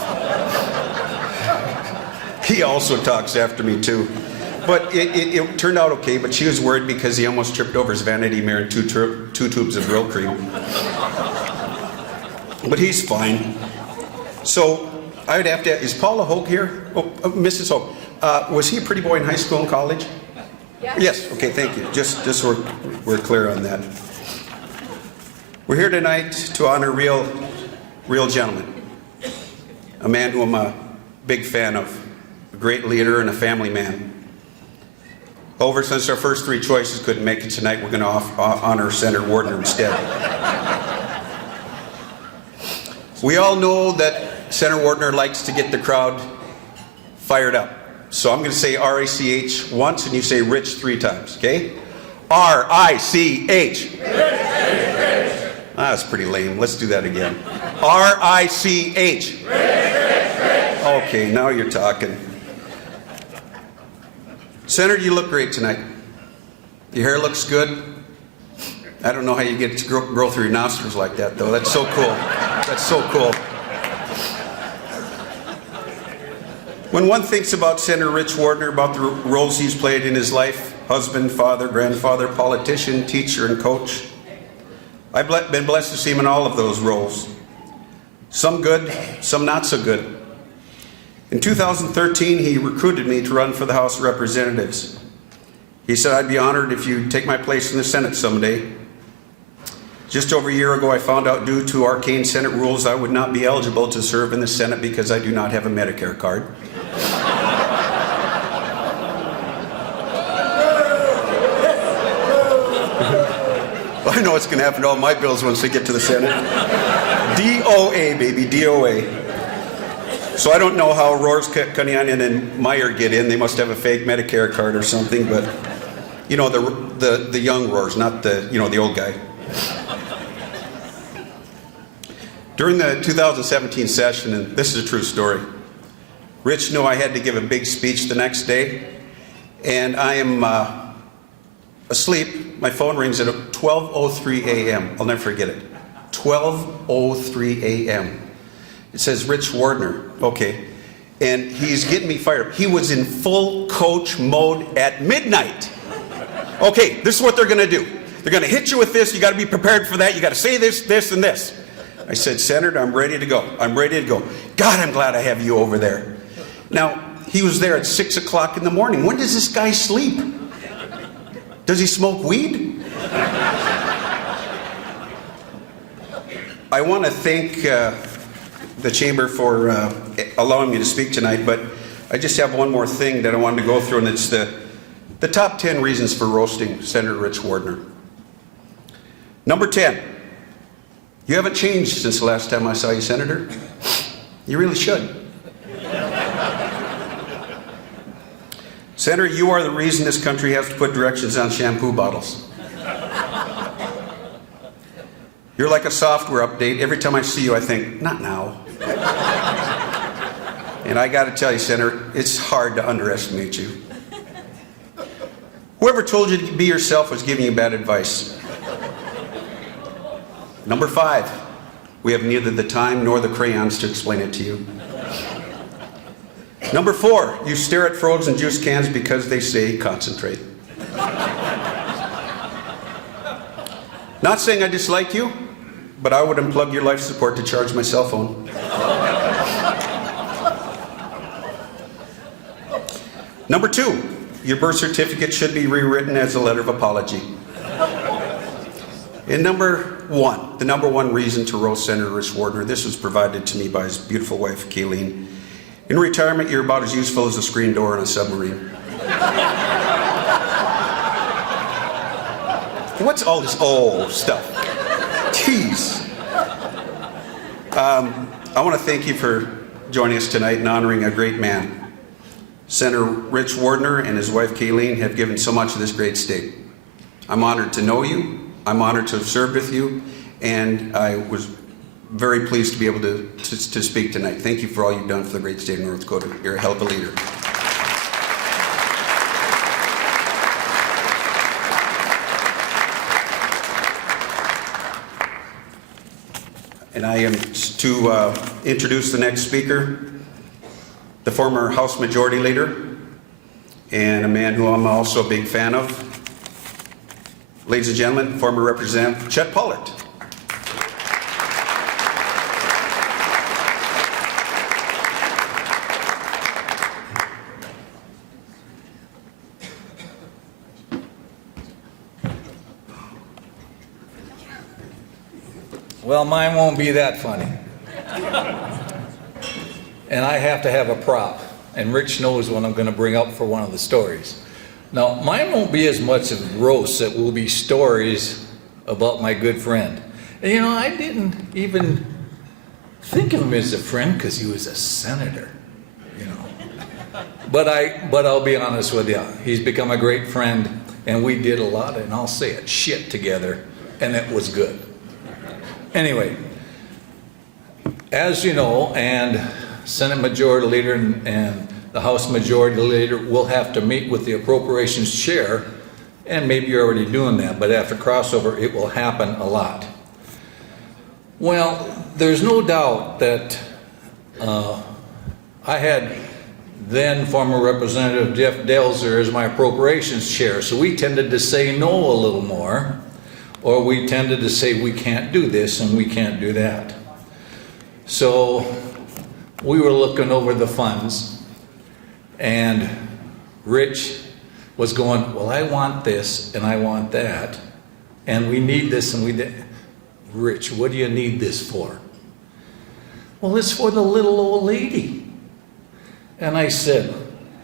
He also talks after me, too. But it turned out okay, but she was worried because he almost tripped over his vanity mirror and two tubes of grill cream. But he's fine. So I would have to, is Paula Hogue here? Oh, Mrs. Hogue. Was he a pretty boy in high school and college? Yes, okay, thank you. Just so we're clear on that. We're here tonight to honor a real gentleman. A man who I'm a big fan of. A great leader and a family man. However, since our first 3 choices couldn't make it tonight, we're going to honor Senator Wardner instead. We all know that Senator Wardner likes to get the crowd fired up. So I'm going to say R-I-C-H once, and you say Rich 3 times, okay? R-I-C-H. That's pretty lame. Let's do that again. R-I-C-H. Okay, now you're talking. Senator, you look great tonight. Your hair looks good. I don't know how you get it to grow through your nostrils like that, though. That's so cool. That's so cool. When one thinks about Senator Rich Wardner, about the roles he's played in his life, husband, father, grandfather, politician, teacher, and coach, I've been blessed to see him in all of those roles. Some good, some not so good. In 2013, he recruited me to run for the House of Representatives. He said, I'd be honored if you'd take my place in the Senate someday. Just over a year ago, I found out due to arcane Senate rules, I would not be eligible to serve in the Senate because I do not have a Medicare card. I know what's going to happen to all my bills once they get to the Senate. DOA, baby, DOA. So I don't know how Roars, Kanianen, and Meyer get in. They must have a fake Medicare card or something, but you know, the young Roars, not the, you know, the old guy. During the 2017 session, and this is a true story, Rich knew I had to give a big speech the next day, and I am asleep. My phone rings at 12:03 a.m. I'll never forget it. 12:03 a.m. It says Rich Wardner. Okay. And he's getting me fired up. He was in full coach mode at midnight. Okay, this is what they're going to do. They're going to hit you with this. You got to be prepared for that. You got to say this, this, and this. I said, Senator, I'm ready to go. I'm ready to go. God, I'm glad I have you over there. Now, he was there at 6 o'clock in the morning. When does this guy sleep? Does he smoke weed? I want to thank the Chamber for allowing me to speak tonight, but I just have one more thing that I wanted to go through, and it's the top 10 reasons for roasting Senator Rich Wardner. Number 10, you haven't changed since the last time I saw you, Senator. You really should. Senator, you are the reason this country has to put directions on shampoo bottles. You're like a software update. Every time I see you, I think, not now. And I got to tell you, Senator, it's hard to underestimate you. Whoever told you to be yourself was giving you bad advice. Number 5, we have neither the time nor the crayons to explain it to you. Number 4, you stare at frozen juice cans because they say concentrate. Not saying I dislike you, but I would unplug your life support to charge my cell phone. Number 2, your birth certificate should be rewritten as a letter of apology. And number 1, the number 1 reason to roast Senator Rich Wardner, this was provided to me by his beautiful wife, Kayleen. In retirement, you're about as useful as a screen door on a submarine. What's all this old stuff? Jeez. I want to thank you for joining us tonight and honoring a great man. Senator Rich Wardner and his wife Kayleen have given so much to this great state. I'm honored to know you. I'm honored to have served with you, and I was very pleased to be able to speak tonight. Thank you for all you've done for the great state of North Dakota. You're a hell of a leader. And I am to introduce the next speaker, the former House Majority Leader, and a man who I'm also a big fan of. Ladies and gentlemen, former Representative Chet Pollard. Well, mine won't be that funny. And I have to have a prop. And Rich knows what I'm going to bring up for one of the stories. Now, mine won't be as much of roasts. It will be stories about my good friend. And you know, I didn't even think of him as a friend because he was a senator, you know. But I'll be honest with you. He's become a great friend, and we did a lot, and I'll say it, shit together, and it was good. Anyway, as you know, and Senate Majority Leader and the House Majority Leader will have to meet with the Appropriations Chair, and maybe you're already doing that, but after crossover, it will happen a lot. Well, there's no doubt that I had then former Representative Jeff Delzer is my appropriations chair. So we tended to say no a little more, or we tended to say we can't do this and we can't do that. So we were looking over the funds, and Rich was going, well, I want this and I want that, and we need this and we did. Rich, what do you need this for? Well, it's for the little old lady. And I said,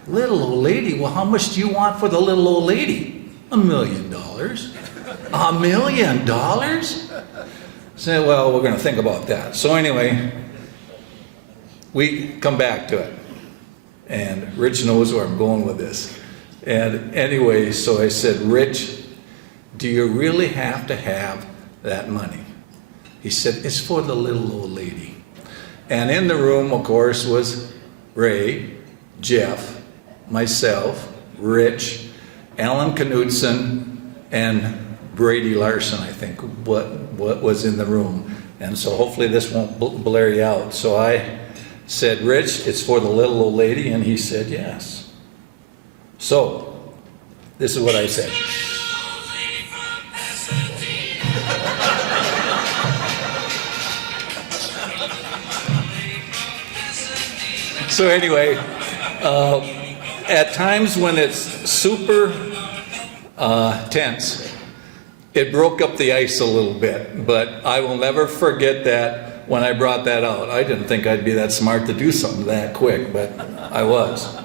little old lady? Well, how much do you want for the little old lady? $1 million. $1 million? I said, well, we're going to think about that. So anyway, we come back to it. And Rich knows where I'm going with this. And anyway, so I said, Rich, do you really have to have that money? He said, it's for the little old lady. And in the room, of course, was Ray, Jeff, myself, Rich, Alan Knudsen, and Brady Larson, I think, what was in the room. And so hopefully this won't blare you out. So I said, Rich, it's for the little old lady, and he said yes. So this is what I said. So anyway, at times when it's super tense, it broke up the ice a little bit, but I will never forget that when I brought that out. I didn't think I'd be that smart to do something that quick, but I was.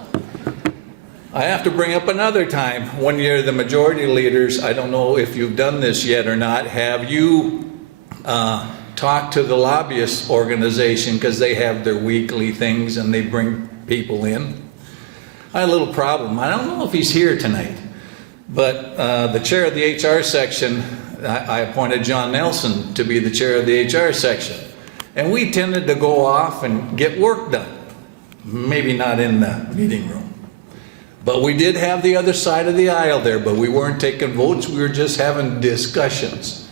I have to bring up another time. When you're the majority leaders, I don't know if you've done this yet or not, have you talked to the lobbyist organization, because they have their weekly things and they bring people in? I had a little problem. I don't know if he's here tonight, but the chair of the HR section, I appointed John Nelson to be the chair of the HR section. And we tended to go off and get work done. Maybe not in the meeting room. But we did have the other side of the aisle there, but we weren't taking votes, we were just having discussions.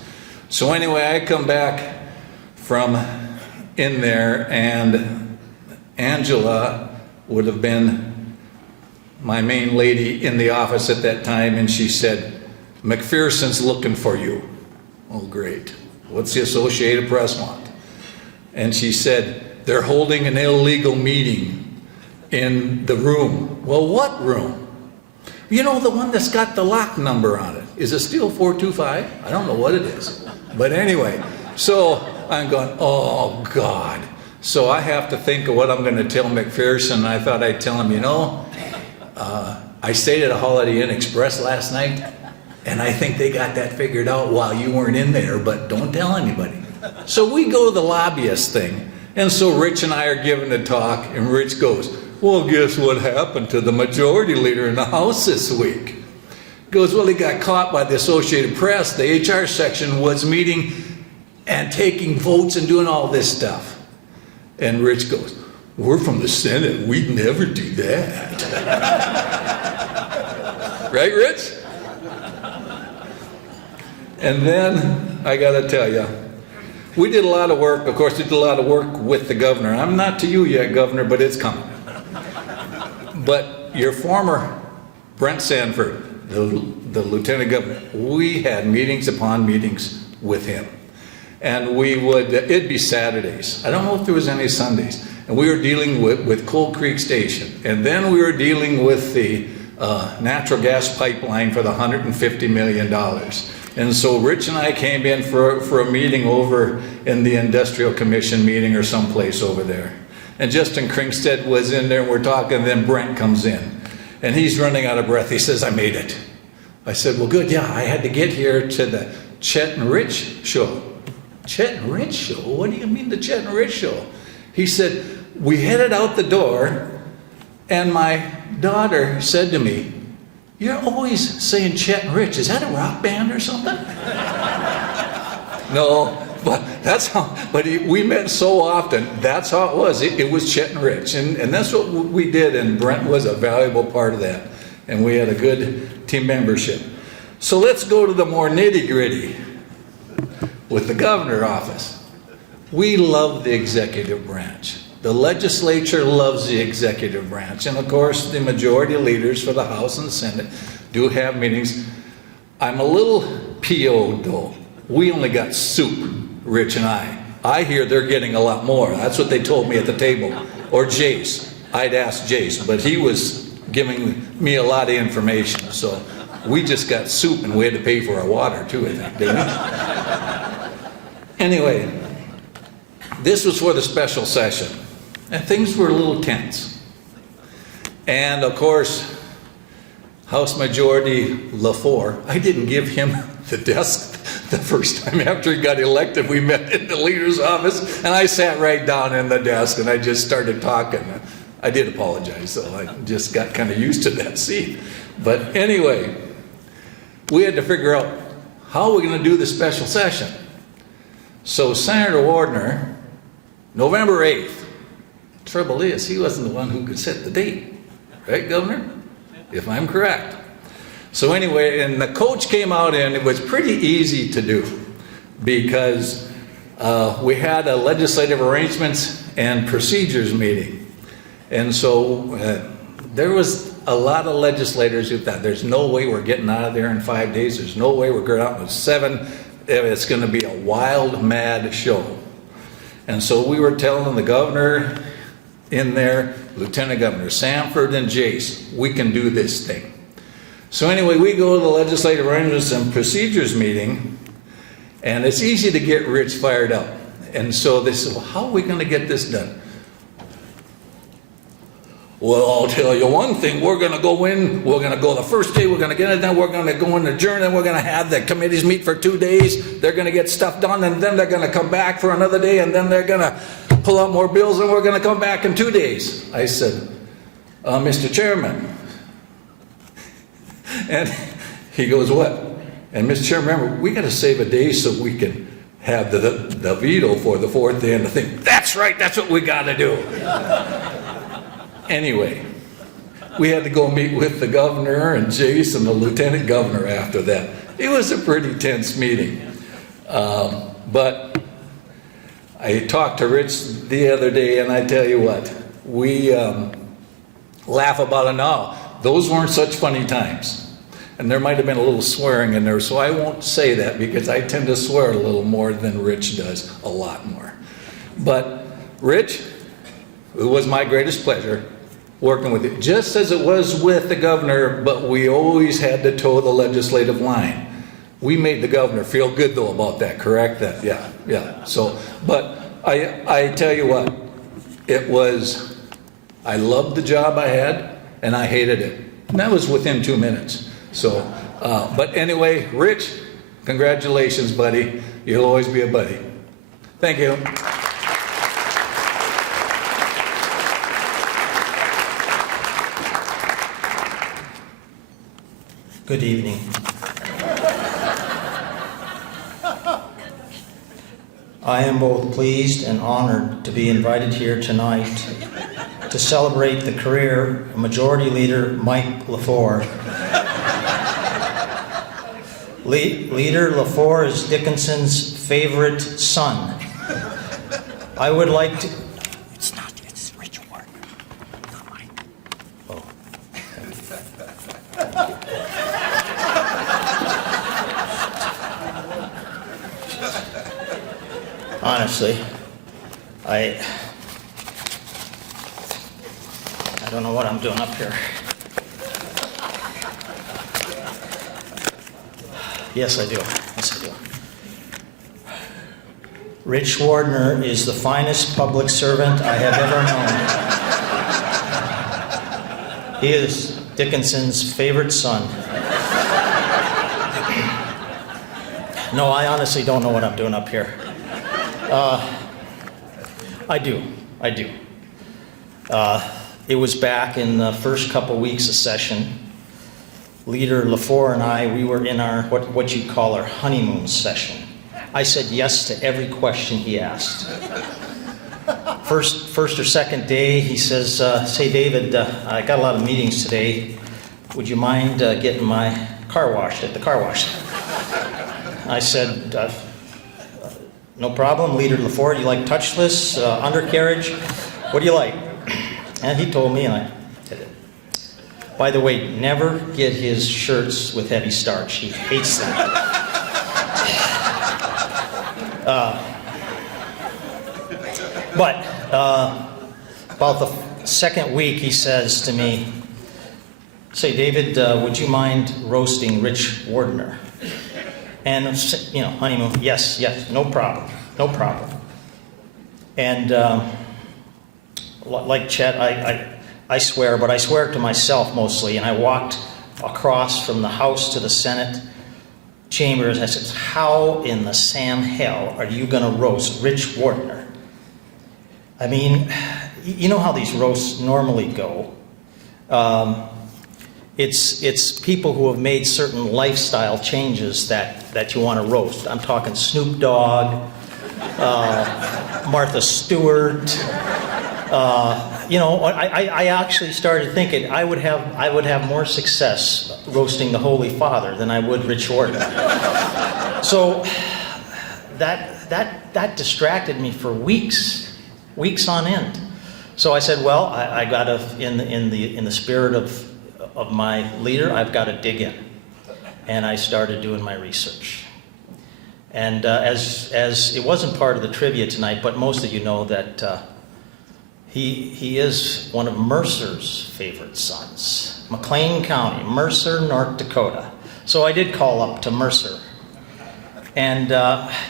So anyway, I come back from in there, and Angela would have been my main lady in the office at that time, and she said, McPherson's looking for you. Oh, great. What's the Associated Press want? And she said, they're holding an illegal meeting in the room. Well, what room? You know, the one that's got the lock number on it. Is it still 425? I don't know what it is. But anyway, so I'm going, oh, God. So I have to think of what I'm going to tell McPherson. I thought I'd tell him, you know, I stayed at a Holiday Inn Express last night, and I think they got that figured out while you weren't in there, but don't tell anybody. So we go to the lobbyist thing, and so Rich and I are giving a talk, and Rich goes, well, guess what happened to the majority leader in the House this week? He goes, well, he got caught by the Associated Press. The HR section was meeting and taking votes and doing all this stuff. And Rich goes, we're from the Senate. We'd never do that. Right, Rich? And then I got to tell you, we did a lot of work. Of course, we did a lot of work with the governor. I'm not to you yet, Governor, but it's coming. But your former Brent Sanford, the lieutenant governor, we had meetings upon meetings with him. And we would, it'd be Saturdays. I don't know if there was any Sundays. And we were dealing with Coal Creek Station. And then we were dealing with the natural gas pipeline for the $150 million. And so Rich and I came in for a meeting over in the Industrial Commission meeting or someplace over there. And Justin Kringstead was in there, and we're talking, and then Brent comes in. And he's running out of breath. He says, I made it. I said, well, good, yeah, I had to get here to the Chet and Rich show. Chet and Rich show? What do you mean the Chet and Rich show? He said, we headed out the door, and my daughter said to me, you're always saying Chet and Rich. Is that a rock band or something? No, but that's how, we met so often, that's how it was. It was Chet and Rich, and that's what we did, and Brent was a valuable part of that. And we had a good team membership. So let's go to the more nitty-gritty with the governor office. We love the executive branch. The legislature loves the executive branch, and of course, the majority leaders for the House and the Senate do have meetings. I'm a little PO'd though. We only got soup, Rich and I. I hear they're getting a lot more. That's what they told me at the table. Or Jace. I'd asked Jace, but he was giving me a lot of information. So we just got soup, and we had to pay for our water too, I think, didn't we? Anyway, this was for the special session. And things were a little tense. And of course, House Majority LaFour, I didn't give him the desk the first time after he got elected. We met in the leader's office, and I sat right down in the desk, and I just started talking. I did apologize, though. I just got kind of used to that seat. But anyway, we had to figure out how we're going to do the special session. So Senator Wardner, November 8th, trouble is, he wasn't the one who could set the date. Right, Governor? If I'm correct. So anyway, and the coach came out, and it was pretty easy to do because we had a legislative arrangements and procedures meeting. And so there was a lot of legislators who thought there's no way we're getting out of there in 5 days. There's no way we're going out in 7. It's going to be a wild, mad show. And so we were telling the governor in there, Lieutenant Governor Sanford and Jace, we can do this thing. So anyway, we go to the Legislative Arrangements and Procedures meeting, and it's easy to get Rich fired up. And so they said, well, how are we going to get this done? Well, I'll tell you one thing, we're going to go in, we're going to go the first day, we're going to get it done, we're going to go and adjourn, and we're going to have the committees meet for 2 days, they're going to get stuff done, and then they're going to come back for another day, and then they're going to pull out more bills, and we're going to come back in 2 days. I said, Mr. Chairman. And he goes, what? And Mr. Chairman, remember, we got to save a day so we can have the veto for the 4th day and the thing. That's right, that's what we got to do. Anyway, we had to go meet with the governor and Jace and the lieutenant governor after that. It was a pretty tense meeting. But I talked to Rich the other day, and I tell you what, we laugh about it now. Those weren't such funny times. And there might have been a little swearing in there, so I won't say that because I tend to swear a little more than Rich does, a lot more. But Rich, it was my greatest pleasure working with you, just as it was with the governor, but we always had to toe the legislative line. We made the governor feel good, though, about that, correct? That, yeah. So, but I tell you what, it was, I loved the job I had, and I hated it. And that was within 2 minutes. So, but anyway, Rich, congratulations, buddy. You'll always be a buddy. Thank you. Good evening. I am both pleased and honored to be invited here tonight to celebrate the career of Majority Leader Mike LaFour. Leader LaFour is Dickinson's favorite son. I would like to... It's Rich Wardner, not mine. Oh. Honestly, I don't know what I'm doing up here. Yes, I do. Rich Wardner is the finest public servant I have ever known. He is Dickinson's favorite son. No, I honestly don't know what I'm doing up here. I do. It was back in the first couple weeks of session. Leader LaFour and I, we were in our, what you'd call our honeymoon session. I said yes to every question he asked. First or second day, he says, say David, I got a lot of meetings today. Would you mind getting my car washed at the car wash? I said, no problem, Leader LaFour, do you like touchless, undercarriage? what do you like? And he told me, and I did it. By the way, never get his shirts with heavy starch. He hates them. But about the second week, he says to me, say, David, would you mind roasting Rich Wardner? And, you know, honeymoon, yes, no problem. And like Chet, I swear, but I swear to myself mostly, and I walked across from the House to the Senate chambers. I said, how in the Sam hell are you going to roast Rich Wardner? I mean, you know how these roasts normally go. It's people who have made certain lifestyle changes that you want to roast. I'm talking Snoop Dogg, Martha Stewart. You know, I actually started thinking I would have more success roasting the Holy Father than I would Rich Wardner. So that distracted me for weeks on end. So I said, well, I got to, in the spirit of my leader, I've got to dig in, and I started doing my research. And as it wasn't part of the trivia tonight, but most of you know that he is one of Mercer's favorite sons, McLean County, Mercer, North Dakota. So I did call up to Mercer. And,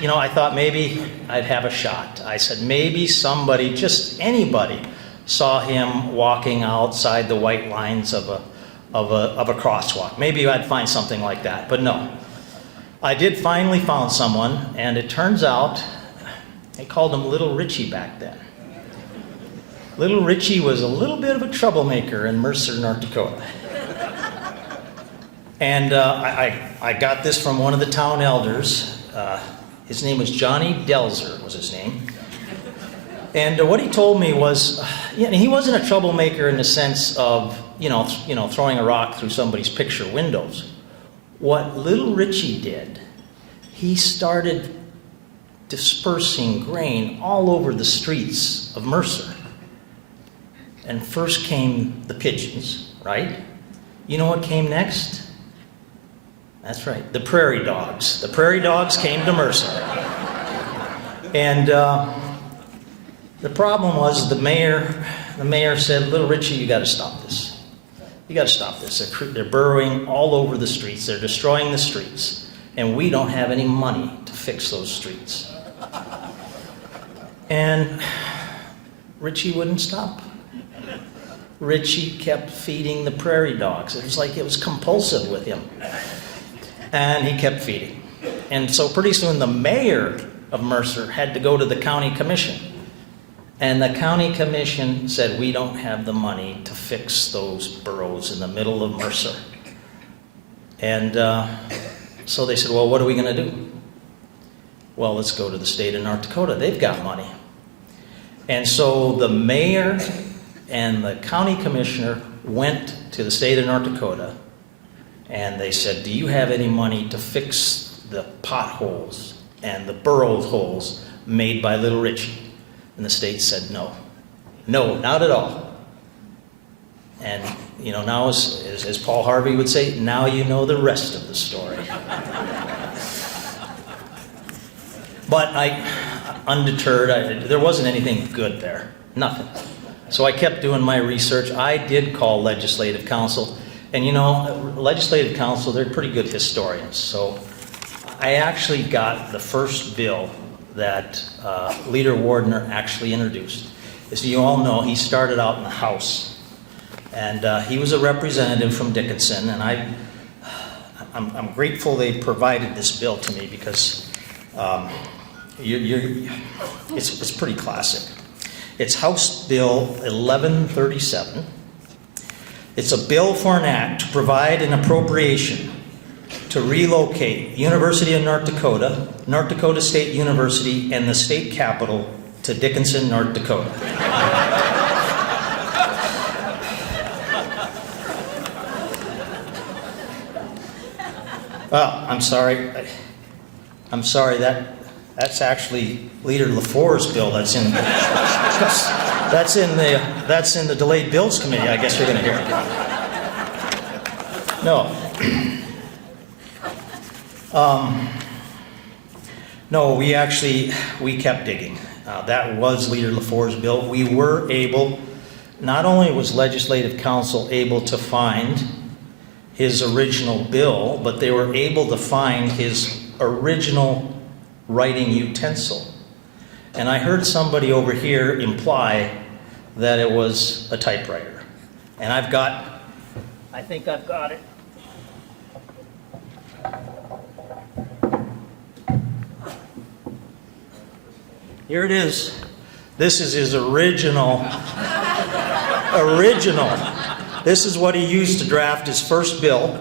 you know, I thought maybe I'd have a shot. I said maybe somebody, just anybody, saw him walking outside the white lines of a crosswalk. Maybe I'd find something like that, but no. I did finally found someone, and it turns out they called him Little Richie back then. Little Richie was a little bit of a troublemaker in Mercer, North Dakota. And I got this from one of the town elders. His name was Johnny Delzer, was his name. And what he told me was, he wasn't a troublemaker in the sense of, you know, throwing a rock through somebody's picture windows. What Little Richie did, he started dispersing grain all over the streets of Mercer. And first came the pigeons, right? You know what came next? That's right, the prairie dogs. The prairie dogs came to Mercer. And the problem was the mayor said, Little Richie, you got to stop this. You got to stop this. They're burrowing all over the streets. They're destroying the streets. And we don't have any money to fix those streets. And Richie wouldn't stop. Richie kept feeding the prairie dogs. It was like it was compulsive with him. And he kept feeding. And so pretty soon the mayor of Mercer had to go to the county commission. And the county commission said, we don't have the money to fix those burrows in the middle of Mercer. And so they said, well, what are we going to do? Well, let's go to the state of North Dakota. They've got money. And so the mayor and the county commissioner went to the state of North Dakota, and they said, do you have any money to fix the potholes and the burrow holes made by Little Richie? And the state said, no, not at all. And, you know, now, as Paul Harvey would say, now you know the rest of the story. But undeterred, there wasn't anything good there, nothing. So I kept doing my research. I did call Legislative Council. And, you know, Legislative Council, they're pretty good historians. So I actually got the first bill that Leader Wardner actually introduced. As you all know, he started out in the House. And he was a representative from Dickinson. And I'm grateful they provided this bill to me because it's pretty classic. It's House Bill 1137. It's a bill for an act to provide an appropriation to relocate University of North Dakota State University, and the state capital to Dickinson, North Dakota. Well, I'm sorry. That's actually Leader LaFour's bill that's That's in the delayed bills committee, I guess you're going to hear. No. No, we kept digging. That was Leader LaFour's bill. We were able, not only was Legislative Council able to find his original bill, but they were able to find his original writing utensil. And I heard somebody over here imply that it was a typewriter. And I think I've got it. Here it is. This is his original. This is what he used to draft his first bill,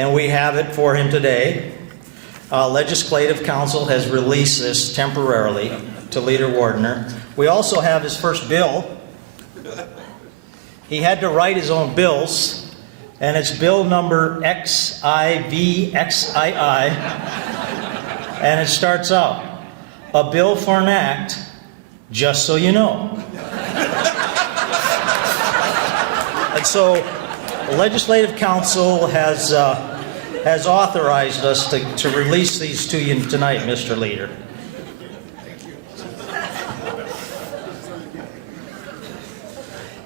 and we have it for him today. Legislative Council has released this temporarily to Leader Wardner. We also have his first bill. He had to write his own bills, and it's bill number XIVXII, and it starts out, a bill for an act, just so you know. And so the Legislative Council has authorized us to release these to you tonight, Mr. Leader.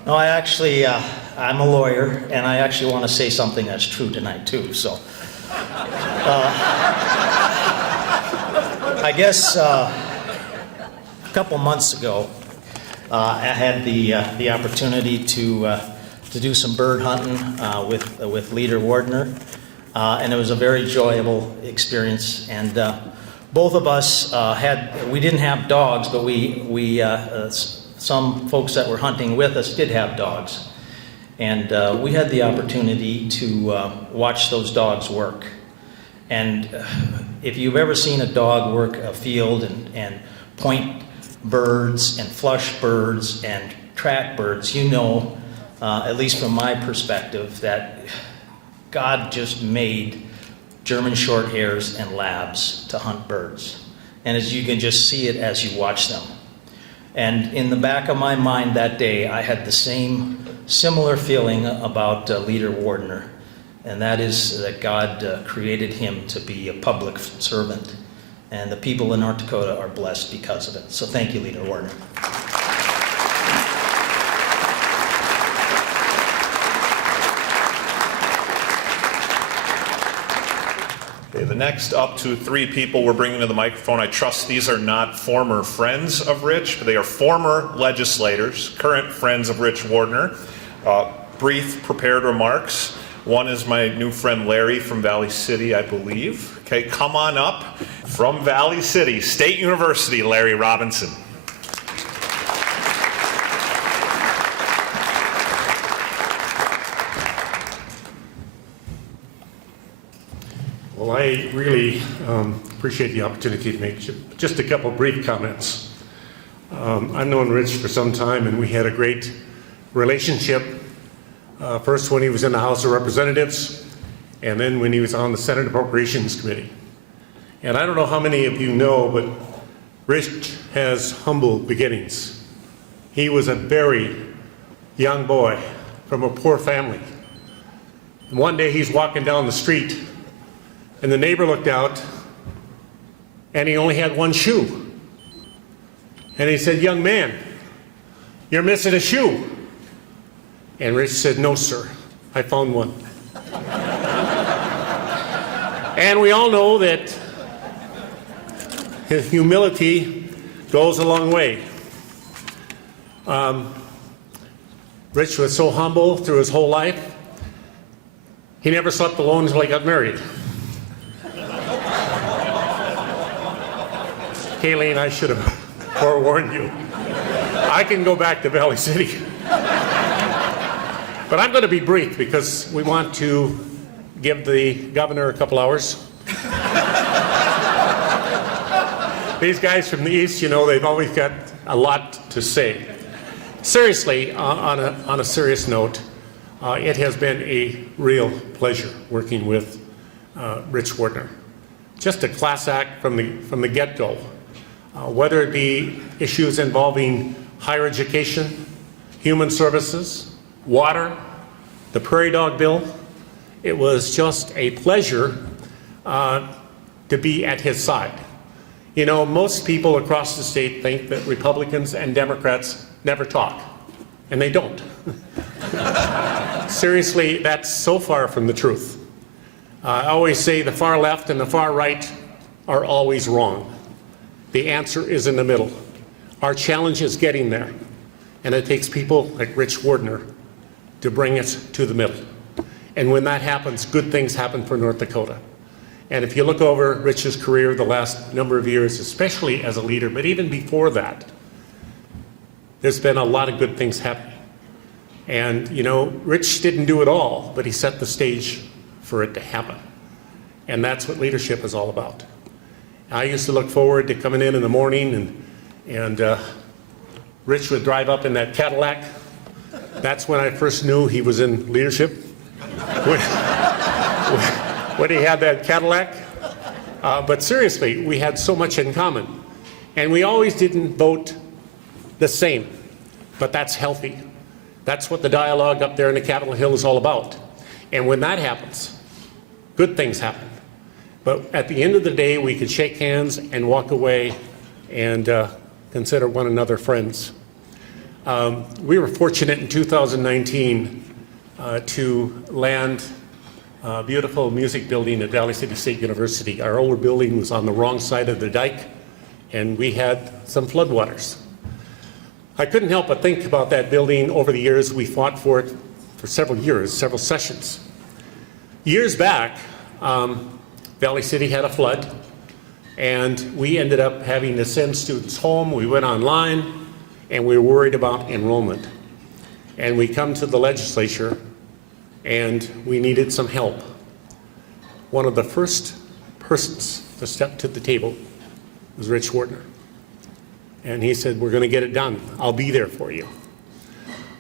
No, I'm a lawyer, and I actually want to say something that's true tonight, too. So, I guess a couple months ago, I had the opportunity to do some bird hunting with Leader Wardner, and it was a very enjoyable experience. And both of us we didn't have dogs, but some folks that were hunting with us did have dogs. And we had the opportunity to watch those dogs work. And if you've ever seen a dog work a field and point birds and flush birds and track birds, you know, at least from my perspective, that God just made German short hairs and labs to hunt birds. And as you can just see it as you watch them. And in the back of my mind that day, I had the similar feeling about Leader Wardner, and that is that God created him to be a public servant, and the people in North Dakota are blessed because of it. So thank you, Leader Wardner. Okay, the next up to 3 people we're bringing to the microphone, I trust these are not former friends of Rich, but they are former legislators, current friends of Rich Wardner. Brief prepared remarks. One is my new friend Larry from Valley City, I believe. Okay, come on up from Valley City, State University, Larry Robinson. Well, I really appreciate the opportunity to make just a couple brief comments. I've known Rich for some time, and we had a great relationship. First when he was in the House of Representatives, and then when he was on the Senate Appropriations Committee. And I don't know how many of you know, but Rich has humble beginnings. He was a very young boy from a poor family. And one day he's walking down the street, and the neighbor looked out, and he only had one shoe. And he said, "Young man, you're missing a shoe." And Rich said, "No, sir, I found one." And we all know that his humility goes a long way. Rich was so humble through his whole life, he never slept alone until he got married. Kayleen, I should have forewarned you. I can go back to Valley City. But I'm going to be brief because we want to give the governor a couple hours. These guys from the East, you know, they've always got a lot to say. Seriously, on a serious note, it has been a real pleasure working with Rich Wardner. Just a class act from the get-go. Whether it be issues involving higher education, human services, water, the prairie dog bill. It was just a pleasure to be at his side. You know, most people across the state think that Republicans and Democrats never talk, and they don't. Seriously, that's so far from the truth. I always say the far left and the far right are always wrong. The answer is in the middle. Our challenge is getting there, and it takes people like Rich Wardner to bring us to the middle. And when that happens, good things happen for North Dakota. And if you look over Rich's career the last number of years, especially as a leader, but even before that, there's been a lot of good things happening. And, you know, Rich didn't do it all, but he set the stage for it to happen. And that's what leadership is all about. I used to look forward to coming in the morning, and Rich would drive up in that Cadillac. That's when I first knew he was in leadership. When he had that Cadillac. But seriously, we had so much in common. And we always didn't vote the same, but that's healthy. That's what the dialogue up there in the Capitol Hill is all about. And when that happens, good things happen. But at the end of the day, we could shake hands and walk away and consider one another friends. We were fortunate in 2019 to land a beautiful music building at Valley City State University. Our older building was on the wrong side of the dike, and we had some floodwaters. I couldn't help but think about that building over the years. We fought for it for several years, several sessions. Years back, Valley City had a flood, and we ended up having to send students home. We went online, and we were worried about enrollment. And we come to the legislature, and we needed some help. One of the first persons to step to the table was Rich Wardner. And he said, we're going to get it done. I'll be there for you.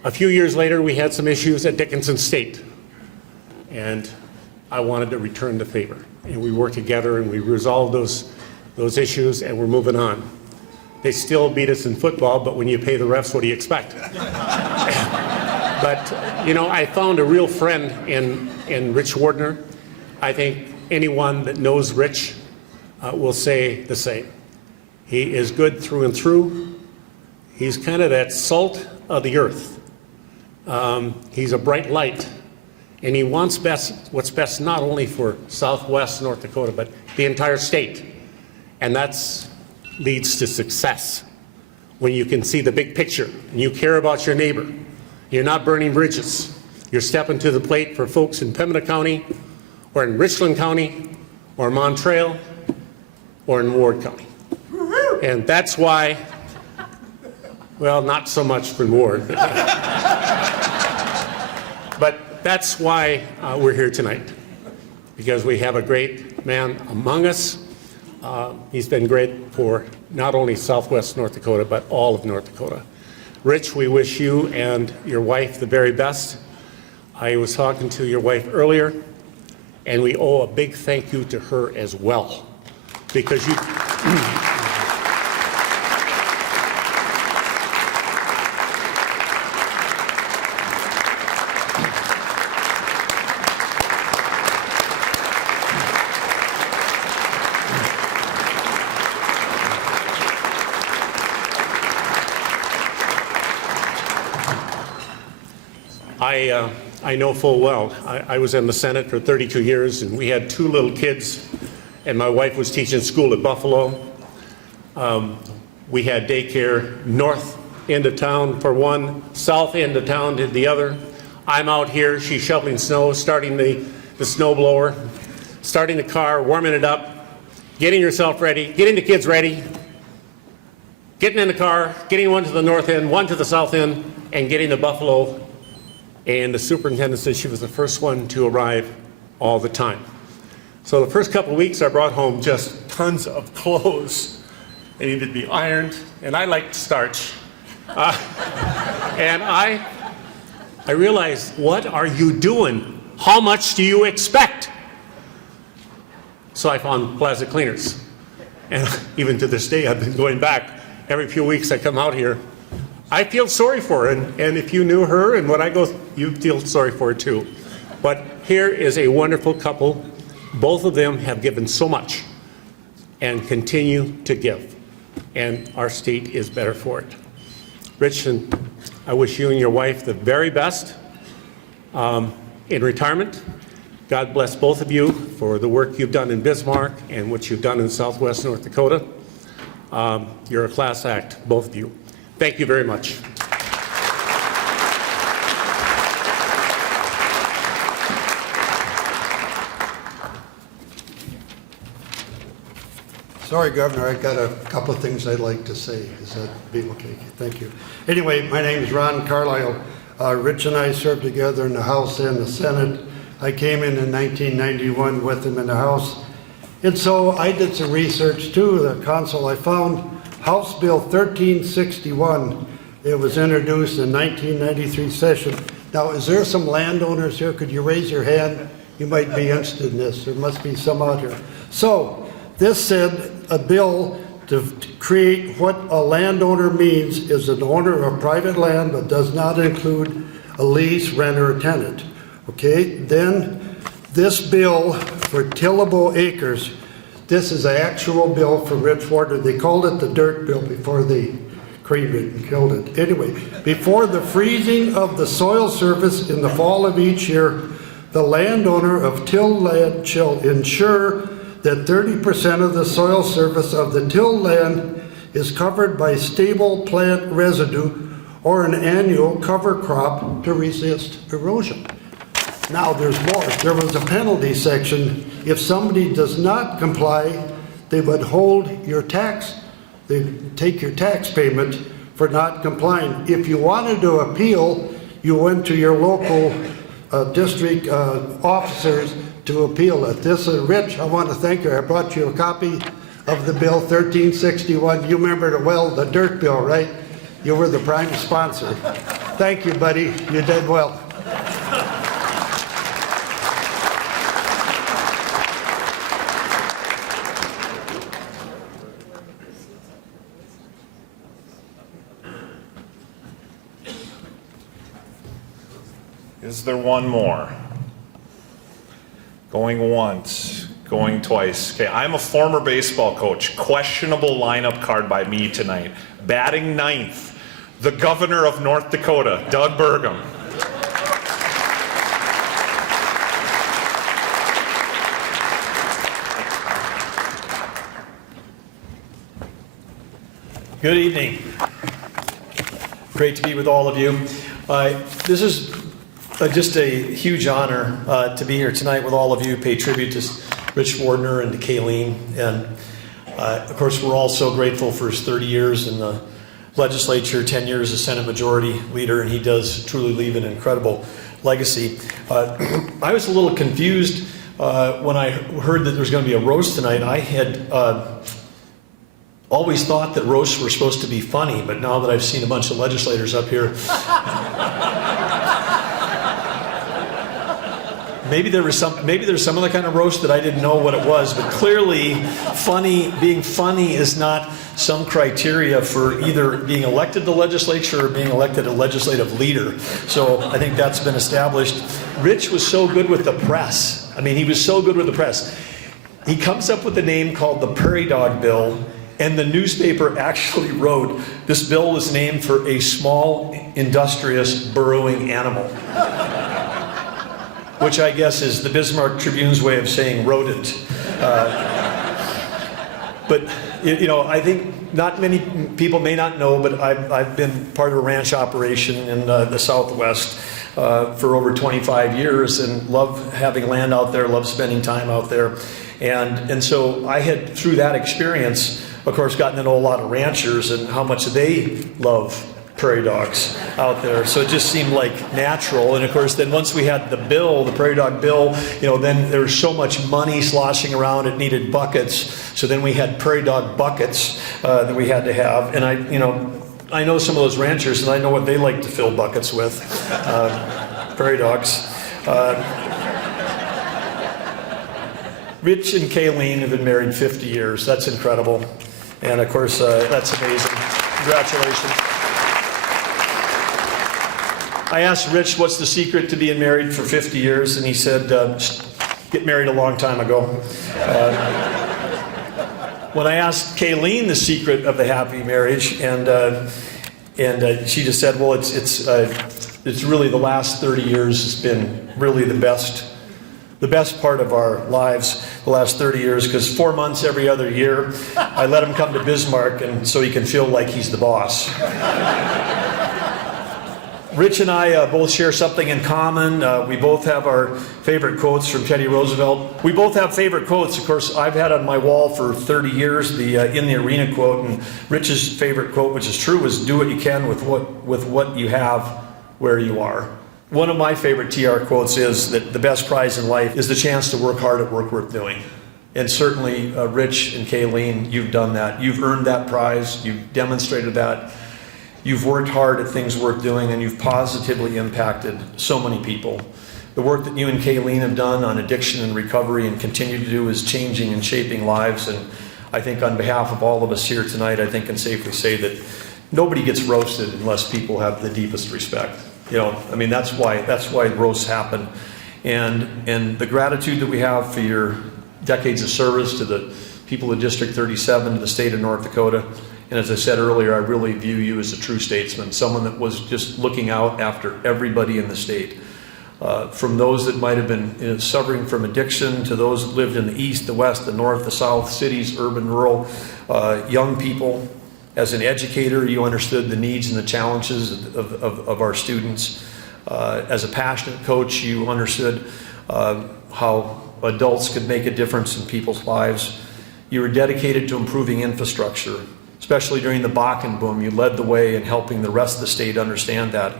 A few years later, we had some issues at Dickinson State. And I wanted to return the favor. And we worked together and we resolved those issues, and we're moving on. They still beat us in football, but when you pay the refs, what do you expect? But, you know, I found a real friend in Rich Wardner. I think anyone that knows Rich will say the same. He is good through and through. He's kind of that salt of the earth. He's a bright light. And he wants what's best not only for Southwest North Dakota, but the entire state. And that leads to success. When you can see the big picture and you care about your neighbor. You're not burning bridges. You're stepping to the plate for folks in Pembina County, or in Richland County, or Montreal, or in Ward County. And that's why, well, not so much for Ward, but that's why we're here tonight, because we have a great man among us. He's been great for not only Southwest North Dakota, but all of North Dakota. Rich, we wish you and your wife the very best. I was talking to your wife earlier, and we owe a big thank you to her as well, because you... I know full well. I was in the Senate for 32 years, and we had 2 little kids, and my wife was teaching school at Buffalo. We had daycare north end of town for one, south end of town to the other. I'm out here, she's shoveling snow, starting the snow blower, starting the car, warming it up, getting yourself ready, getting the kids ready, getting in the car, getting one to the north end, one to the south end, and getting to Buffalo. And the superintendent said she was the first one to arrive all the time. So the first couple of weeks I brought home just tons of clothes. They needed to be ironed, and I liked starch. And I realized, what are you doing? How much do you expect? So I found Plaza Cleaners. And even to this day, I've been going back. Every few weeks I come out here. I feel sorry for her, and if you knew her and what I go, you'd feel sorry for her too. But here is a wonderful couple. Both of them have given so much and continue to give, and our state is better for it. Rich, and I wish you and your wife the very best in retirement. God bless both of you for the work you've done in Bismarck and what you've done in Southwest North Dakota. You're a class act, both of you. Thank you very much. Sorry, Governor, I got a couple of things I'd like to say. Is that be okay? Thank you. Anyway, my name is Ron Carlisle. Rich and I served together in the House and the Senate. I came in 1991 with him in the House. And so I did some research too, the council. I found House Bill 1361. It was introduced in 1993 session. Now, is there some landowners here? Could you raise your hand? You might be interested in this. There must be some out here. So this said a bill to create what a landowner means is an owner of private land but does not include a lease, rent, or a tenant. Okay, then this bill for tillable acres, this is an actual bill for Rich Wardner. They called it the dirt bill before they creamed it and killed it. Anyway, before the freezing of the soil surface in the fall of each year, the landowner of tilled land shall ensure that 30% of the soil surface of the tilled land is covered by stable plant residue or an annual cover crop to resist erosion. Now there's more. There was a penalty section. If somebody does not comply, they would hold your tax. They'd take your tax payment for not complying. If you wanted to appeal, you went to your local district officers to appeal it. This is Rich. I want to thank you. I brought you a copy of the bill 1361. You remember it well, the dirt bill, right? You were the prime sponsor. Thank you, buddy. You did well. Is there one more? Going once, going twice. Okay, I'm a former baseball coach. Questionable lineup card by me tonight. Batting ninth, the governor of North Dakota, Doug Burgum. Good evening. Great to be with all of you. This is just a huge honor to be here tonight with all of you, pay tribute to Rich Wardner and to Kayleen. And of course, we're all so grateful for his 30 years in the legislature, 10 years as Senate Majority Leader, and he does truly leave an incredible legacy. I was a little confused when I heard that there was going to be a roast tonight. I had always thought that roasts were supposed to be funny, but now that I've seen a bunch of legislators up here, maybe there's some other kind of roast that I didn't know what it was, but clearly being funny is not some criteria for either being elected to the legislature or being elected a legislative leader. So I think that's been established. Rich was so good with the press. I mean, he was so good with the press. He comes up with a name called the Prairie Dog Bill, and the newspaper actually wrote, this bill was named for a small, industrious, burrowing animal. Which I guess is the Bismarck Tribune's way of saying rodent. But, you know, I think not many people may not know, but I've been part of a ranch operation in the Southwest for over 25 years and love having land out there, love spending time out there. And so I had, through that experience, of course, gotten to know a lot of ranchers and how much they love prairie dogs out there. So it just seemed like natural. And of course, then once we had the bill, the Prairie Dog Bill, you know, then there was so much money sloshing around, it needed buckets. So then we had prairie dog buckets that we had to have. And I know some of those ranchers, and I know what they like to fill buckets with, prairie dogs. Rich and Kayleen have been married 50 years. That's incredible. And of course, that's amazing. Congratulations. I asked Rich, what's the secret to being married for 50 years? And he said, get married a long time ago. When I asked Kayleen the secret of the happy marriage, and she just said, well, it's really the last 30 years has been really the best part of our lives, the last 30 years, because 4 months every other year, I let him come to Bismarck, and so he can feel like he's the boss. Rich and I both share something in common. We both have our favorite quotes from Teddy Roosevelt. We both have favorite quotes. Of course, I've had on my wall for 30 years the in the arena quote, and Rich's favorite quote, which is true, is do what you can with what you have where you are. One of my favorite TR quotes is that the best prize in life is the chance to work hard at work worth doing. And certainly, Rich and Kayleen, you've done that. You've earned that prize. You've demonstrated that. You've worked hard at things worth doing, and you've positively impacted so many people. The work that you and Kayleen have done on addiction and recovery and continue to do is changing and shaping lives. And I think on behalf of all of us here tonight, I think I can safely say that nobody gets roasted unless people have the deepest respect. You know, I mean, that's why roasts happen. And the gratitude that we have for your decades of service to the people of District 37, to the state of North Dakota. And as I said earlier, I really view you as a true statesman, someone that was just looking out after everybody in the state. From those that might have been suffering from addiction, to those that lived in the east, the west, the north, the south, cities, urban, rural, young people. As an educator, you understood the needs and the challenges of our students. As a passionate coach, you understood how adults could make a difference in people's lives. You were dedicated to improving infrastructure. Especially during the Bakken boom, you led the way in helping the rest of the state understand that.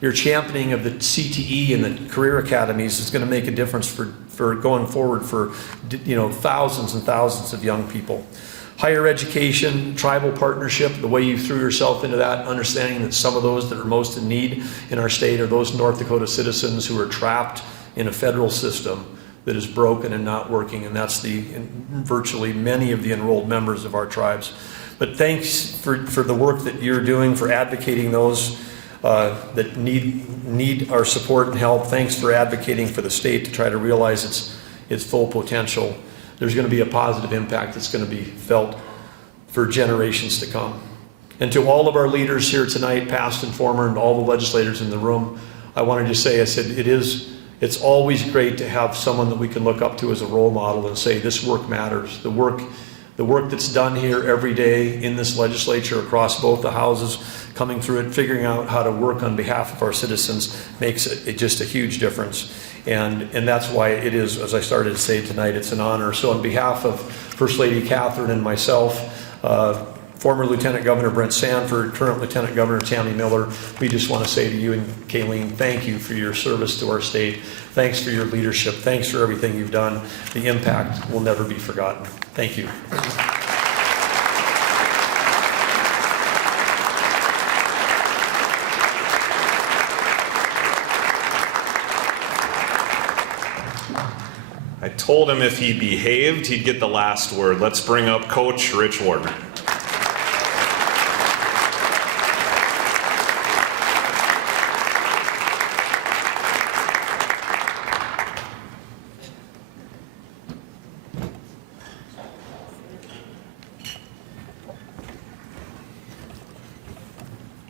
Your championing of the CTE and the career academies is going to make a difference for going forward for thousands and thousands of young people. Higher education, tribal partnership, the way you threw yourself into that, understanding that some of those that are most in need in our state are those North Dakota citizens who are trapped in a federal system that is broken and not working, and that's virtually many of the enrolled members of our tribes. But thanks for the work that you're doing, for advocating those that need our support and help. Thanks for advocating for the state to try to realize its full potential. There's going to be a positive impact that's going to be felt for generations to come. And to all of our leaders here tonight, past and former, and all the legislators in the room, I wanted to say, I said, it's always great to have someone that we can look up to as a role model and say, this work matters. The work that's done here every day in this legislature across both the houses, coming through it, figuring out how to work on behalf of our citizens makes it just a huge difference. And that's why it is, as I started to say tonight, it's an honor. So on behalf of First Lady Catherine and myself, former Lieutenant Governor Brent Sanford, current Lieutenant Governor Tammy Miller, we just want to say to you and Kayleen, thank you for your service to our state. Thanks for your leadership. Thanks for everything you've done. The impact will never be forgotten. Thank you. I told him if he behaved, he'd get the last word. Let's bring up Coach Rich Wardner.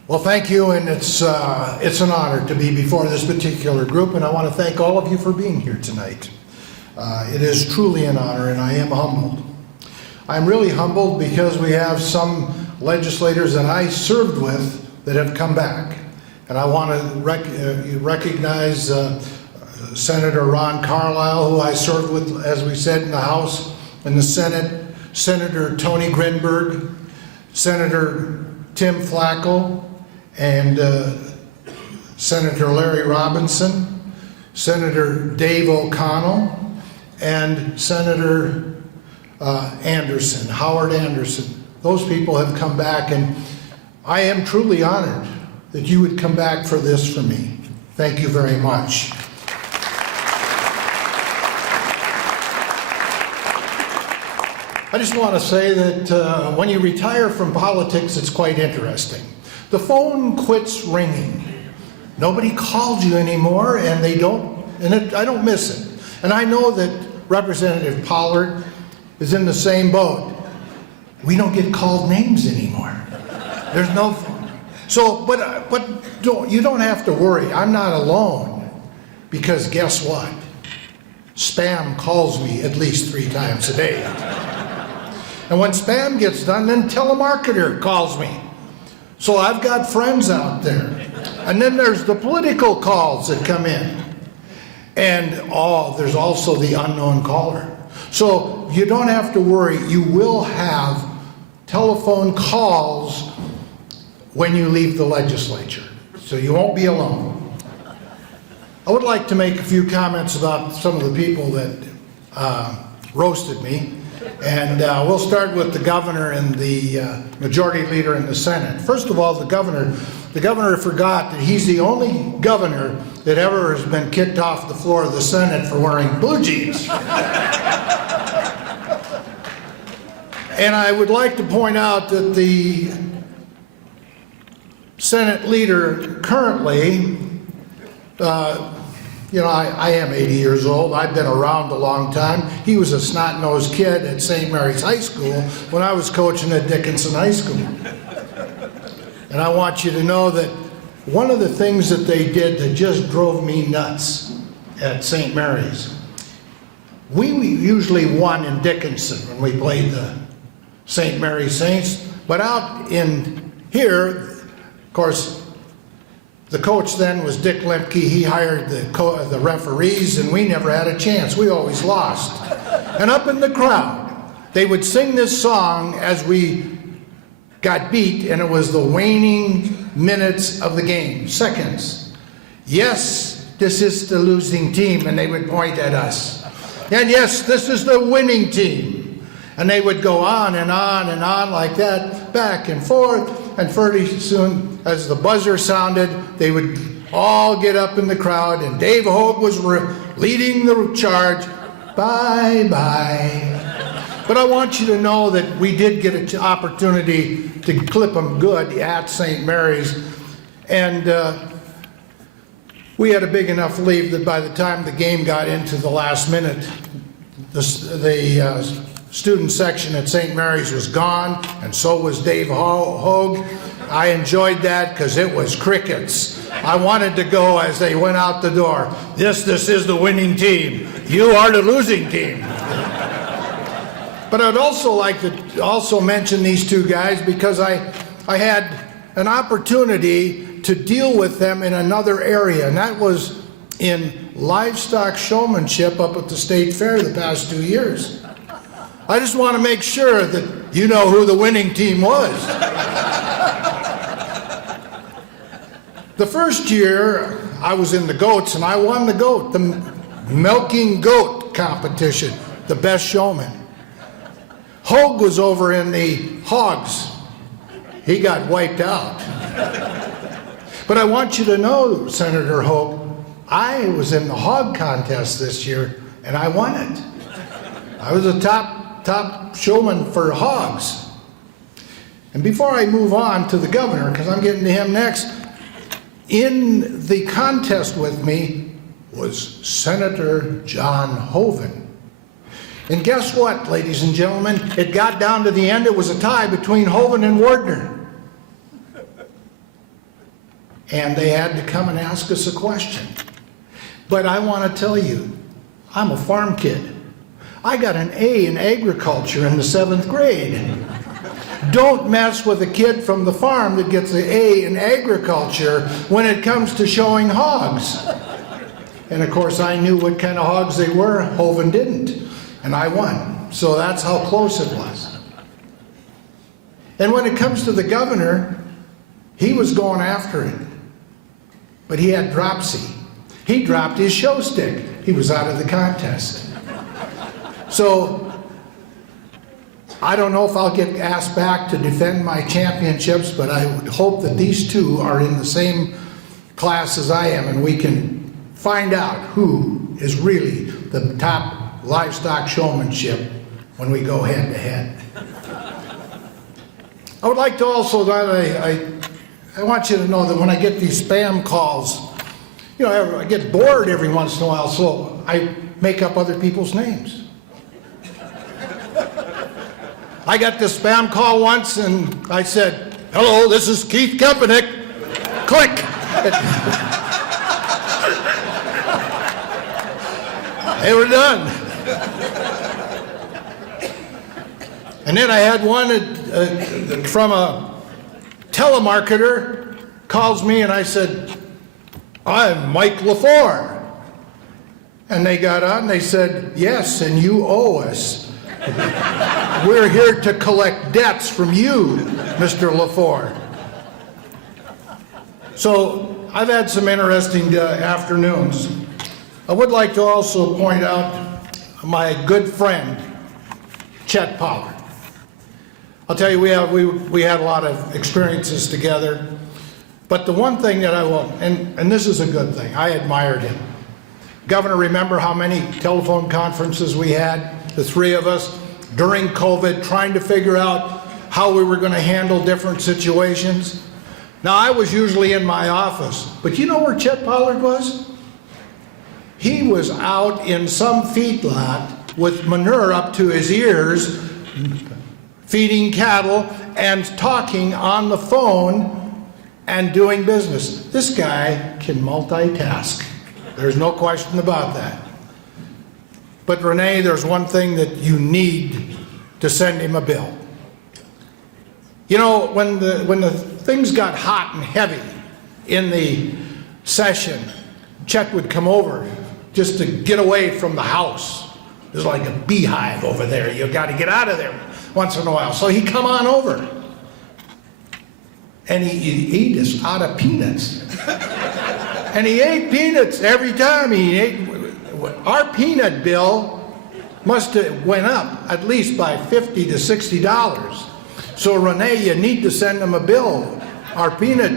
Well, thank you, and it's an honor to be before this particular group, and I want to thank all of you for being here tonight. It is truly an honor, and I am humbled. I'm really humbled because we have some legislators that I served with that have come back, and I want to recognize Senator Ron Carlisle, who I served with, as we said, in the House and the Senate, Senator Tony Grinberg, Senator Tim Flacco, and Senator Larry Robinson, Senator Dave O'Connell, and Senator Anderson, Howard Anderson. Those people have come back, and I am truly honored that you would come back for this for me. Thank you very much. I just want to say that when you retire from politics, it's quite interesting. The phone quits ringing. Nobody calls you anymore, and they don't, I don't miss it. And I know that Representative Pollard is in the same boat. We don't get called names anymore. There's no, so, but you don't have to worry. I'm not alone, because guess what? Spam calls me at least 3 times a day. And when spam gets done, then telemarketer calls me. So I've got friends out there. And then there's the political calls that come in. And there's also the unknown caller. So you don't have to worry. You will have telephone calls when you leave the legislature. So you won't be alone. I would like to make a few comments about some of the people that roasted me. And we'll start with the governor and the majority leader in the Senate. First of all, the governor forgot that he's the only governor that ever has been kicked off the floor of the Senate for wearing blue jeans. And I would like to point out that the Senate leader currently, I am 80 years old. I've been around a long time. He was a snot-nosed kid at St. Mary's High School when I was coaching at Dickinson High School. And I want you to know that one of the things that they did that just drove me nuts at St. Mary's, we usually won in Dickinson when we played the St. Mary's Saints, but out in here, of course, the coach then was Dick Lemke. He hired the referees, and we never had a chance. We always lost. And up in the crowd, they would sing this song as we got beat, and it was the waning minutes of the game, seconds. Yes, this is the losing team, and they would point at us. And yes, this is the winning team. And they would go on and on and on like that, back and forth, and pretty soon, as the buzzer sounded, they would all get up in the crowd, and Dave Hogue was leading the charge. Bye-bye. But I want you to know that we did get an opportunity to clip them good at St. Mary's, and we had a big enough lead that by the time the game got into the last minute, the student section at St. Mary's was gone, and so was Dave Hogue. I enjoyed that because it was crickets. I wanted to go as they went out the door. This is the winning team. You are the losing team. But I'd also like to mention these two guys because I had an opportunity to deal with them in another area, and that was in livestock showmanship up at the state fair the past 2 years. I just want to make sure that you know who the winning team was. The first year, I was in the goats, and I won the milking goat competition, the best showman. Hogue was over in the hogs. He got wiped out. But I want you to know, Senator Hogue, I was in the hog contest this year, and I won it. I was a top showman for hogs. And before I move on to the governor, because I'm getting to him next, in the contest with me was Senator John Hoeven. And guess what, ladies and gentlemen? It got down to the end. It was a tie between Hoeven and Wardner. And they had to come and ask us a question. But I want to tell you, I'm a farm kid. I got an A in agriculture in the 7th grade. Don't mess with a kid from the farm that gets an A in agriculture when it comes to showing hogs. And of course, I knew what kind of hogs they were. Hoeven didn't. And I won. So that's how close it was. And when it comes to the governor, he was going after it. But he had dropsy. He dropped his show stick. He was out of the contest. So I don't know if I'll get asked back to defend my championships, but I would hope that these two are in the same class as I am, and we can find out who is really the top livestock showmanship when we go head to head. I would like to also, I want you to know that when I get these spam calls, you know, I get bored every once in a while, so I make up other people's names. I got this spam call once, and I said, "Hello, this is Keith Kempenick." Click. They were done. And then I had one from a telemarketer calls me, and I said, "I'm Mike LaFleur." And they got on, they said, "Yes, and you owe us. We're here to collect debts from you, Mr. LaFleur." So I've had some interesting afternoons. I would like to also point out my good friend, Chet Pollard. I'll tell you, we had a lot of experiences together. But the one thing that I will, and this is a good thing, I admired him. Governor, remember how many telephone conferences we had, the three of us, during COVID, trying to figure out how we were going to handle different situations? Now, I was usually in my office, but you know where Chet Pollard was? He was out in some feedlot with manure up to his ears, feeding cattle and talking on the phone and doing business. This guy can multitask. There's no question about that. But Renee, there's one thing that you need to send him a bill. You know, when the things got hot and heavy in the session, Chet would come over just to get away from the house. There's like a beehive over there. You got to get out of there once in a while. So he'd come on over. And he'd eat us out of peanuts. And he ate peanuts every time he ate. Our peanut bill must have went up at least by $50 to $60. So Renee, you need to send him a bill. Our peanut,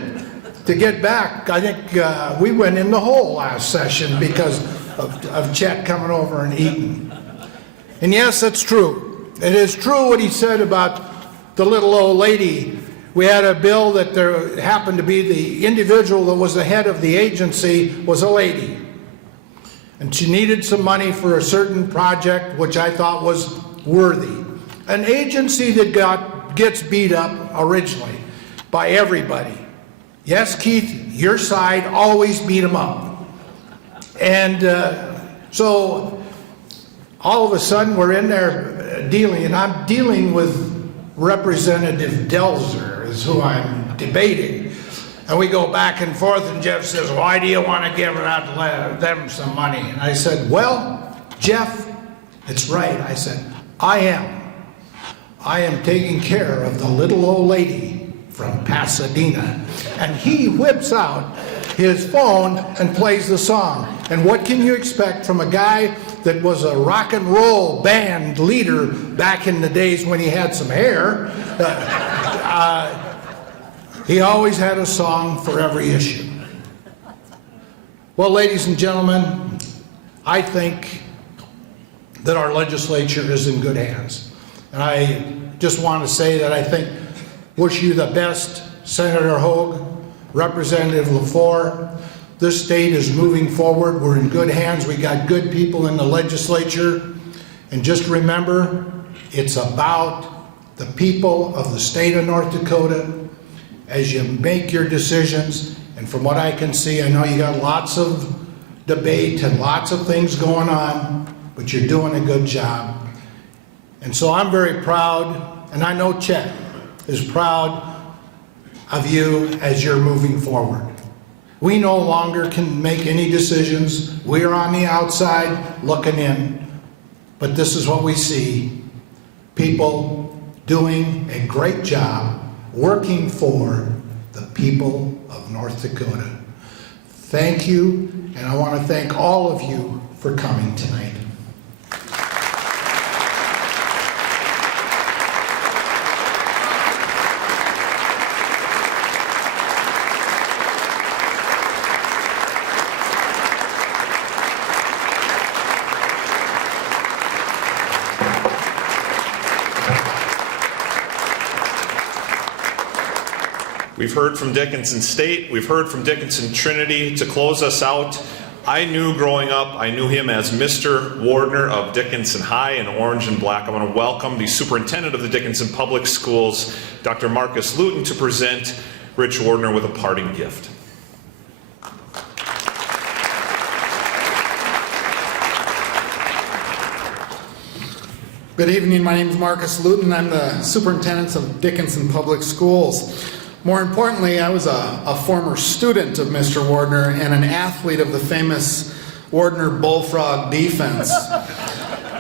to get back, I think we went in the hole last session because of Chet coming over and eating. And yes, that's true. It is true what he said about the little old lady. We had a bill that there happened to be the individual that was the head of the agency was a lady. And she needed some money for a certain project, which I thought was worthy. An agency that gets beat up originally by everybody. Yes, Keith, your side always beat them up. And so all of a sudden we're in there dealing, and I'm dealing with Representative Delzer is who I'm debating. And we go back and forth, and Jeff says, "Why do you want to give them some money?" And I said, "Well, Jeff, it's right." I said, I am taking care of the little old lady from Pasadena." And he whips out his phone and plays the song. And what can you expect from a guy that was a rock and roll band leader back in the days when he had some hair? He always had a song for every issue. Well, ladies and gentlemen, I think that our legislature is in good hands. And I just want to say that I wish you the best, Senator Hogue, Representative LaFleur. This state is moving forward. We're in good hands. We got good people in the legislature. And just remember, it's about the people of the state of North Dakota as you make your decisions. And from what I can see, I know you got lots of debate and lots of things going on, but you're doing a good job. And so I'm very proud, and I know Chet is proud of you as you're moving forward. We no longer can make any decisions. We're on the outside looking in, but this is what we see. People doing a great job working for the people of North Dakota. Thank you, and I want to thank all of you for coming tonight. We've heard from Dickinson State, we've heard from Dickinson Trinity. To close us out, I knew growing up, I knew him as Mr. Wardner of Dickinson High in orange and black. I want to welcome the superintendent of the Dickinson Public Schools, Dr. Marcus Luton, to present Rich Wardner with a parting gift. Good evening, my name is Marcus Luton. I'm the superintendent of Dickinson Public Schools. More importantly, I was a former student of Mr. Wardner and an athlete of the famous Wardner Bullfrog defense.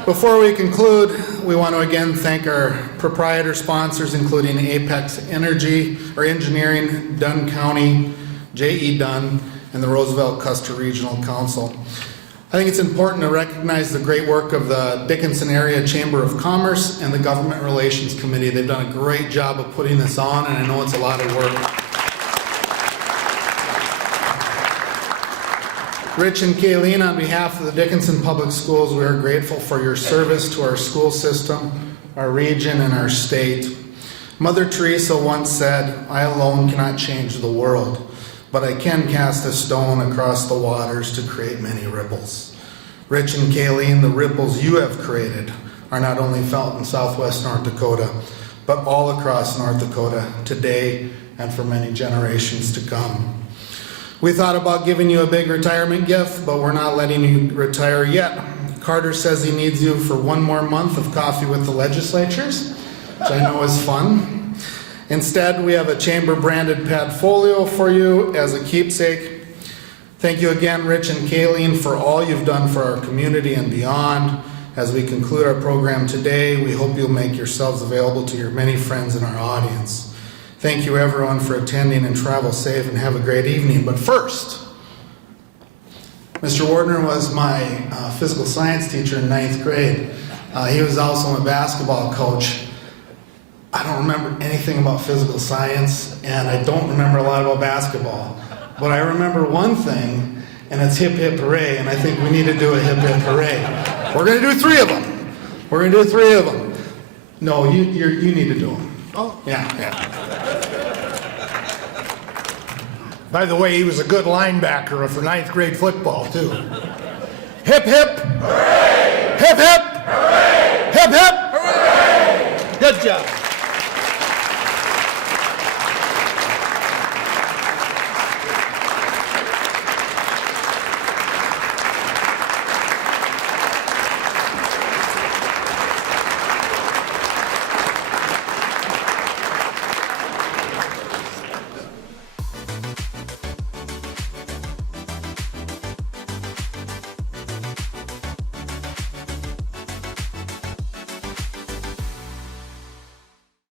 Before we conclude, we want to again thank our proprietor sponsors, including Apex Energy or Engineering, Dunn County, J.E. Dunn, and the Roosevelt Custer Regional Council. I think it's important to recognize the great work of the Dickinson Area Chamber of Commerce and the Government Relations Committee. They've done a great job of putting this on, and I know it's a lot of work. Rich and Kayleen, on behalf of the Dickinson Public Schools, we are grateful for your service to our school system, our region, and our state. Mother Teresa once said, "I alone cannot change the world, but I can cast a stone across the waters to create many ripples." Rich and Kayleen, the ripples you have created are not only felt in southwest North Dakota, but all across North Dakota today and for many generations to come. We thought about giving you a big retirement gift, but we're not letting you retire yet. Carter says he needs you for one more month of coffee with the legislators, which I know is fun. Instead, we have a chamber-branded Padfolio for you as a keepsake. Thank you again, Rich and Kayleen, for all you've done for our community and beyond. As we conclude our program today, we hope you'll make yourselves available to your many friends in our audience. Thank you, everyone, for attending, and travel safe and have a great evening. But first, Mr. Wardner was my physical science teacher in 9th grade. He was also my basketball coach. I don't remember anything about physical science, and I don't remember a lot about basketball. But I remember one thing, and it's hip hip hooray, and I think we need to do a hip hip hooray. We're going to do 3 of them. We're going to do 3 of them. No, you need to do them. Oh, yeah. By the way, he was a good linebacker for 9th grade football, too. Hip, hip. Hooray! Hip, hip. Hooray! Hip, hip. Hooray! Good job.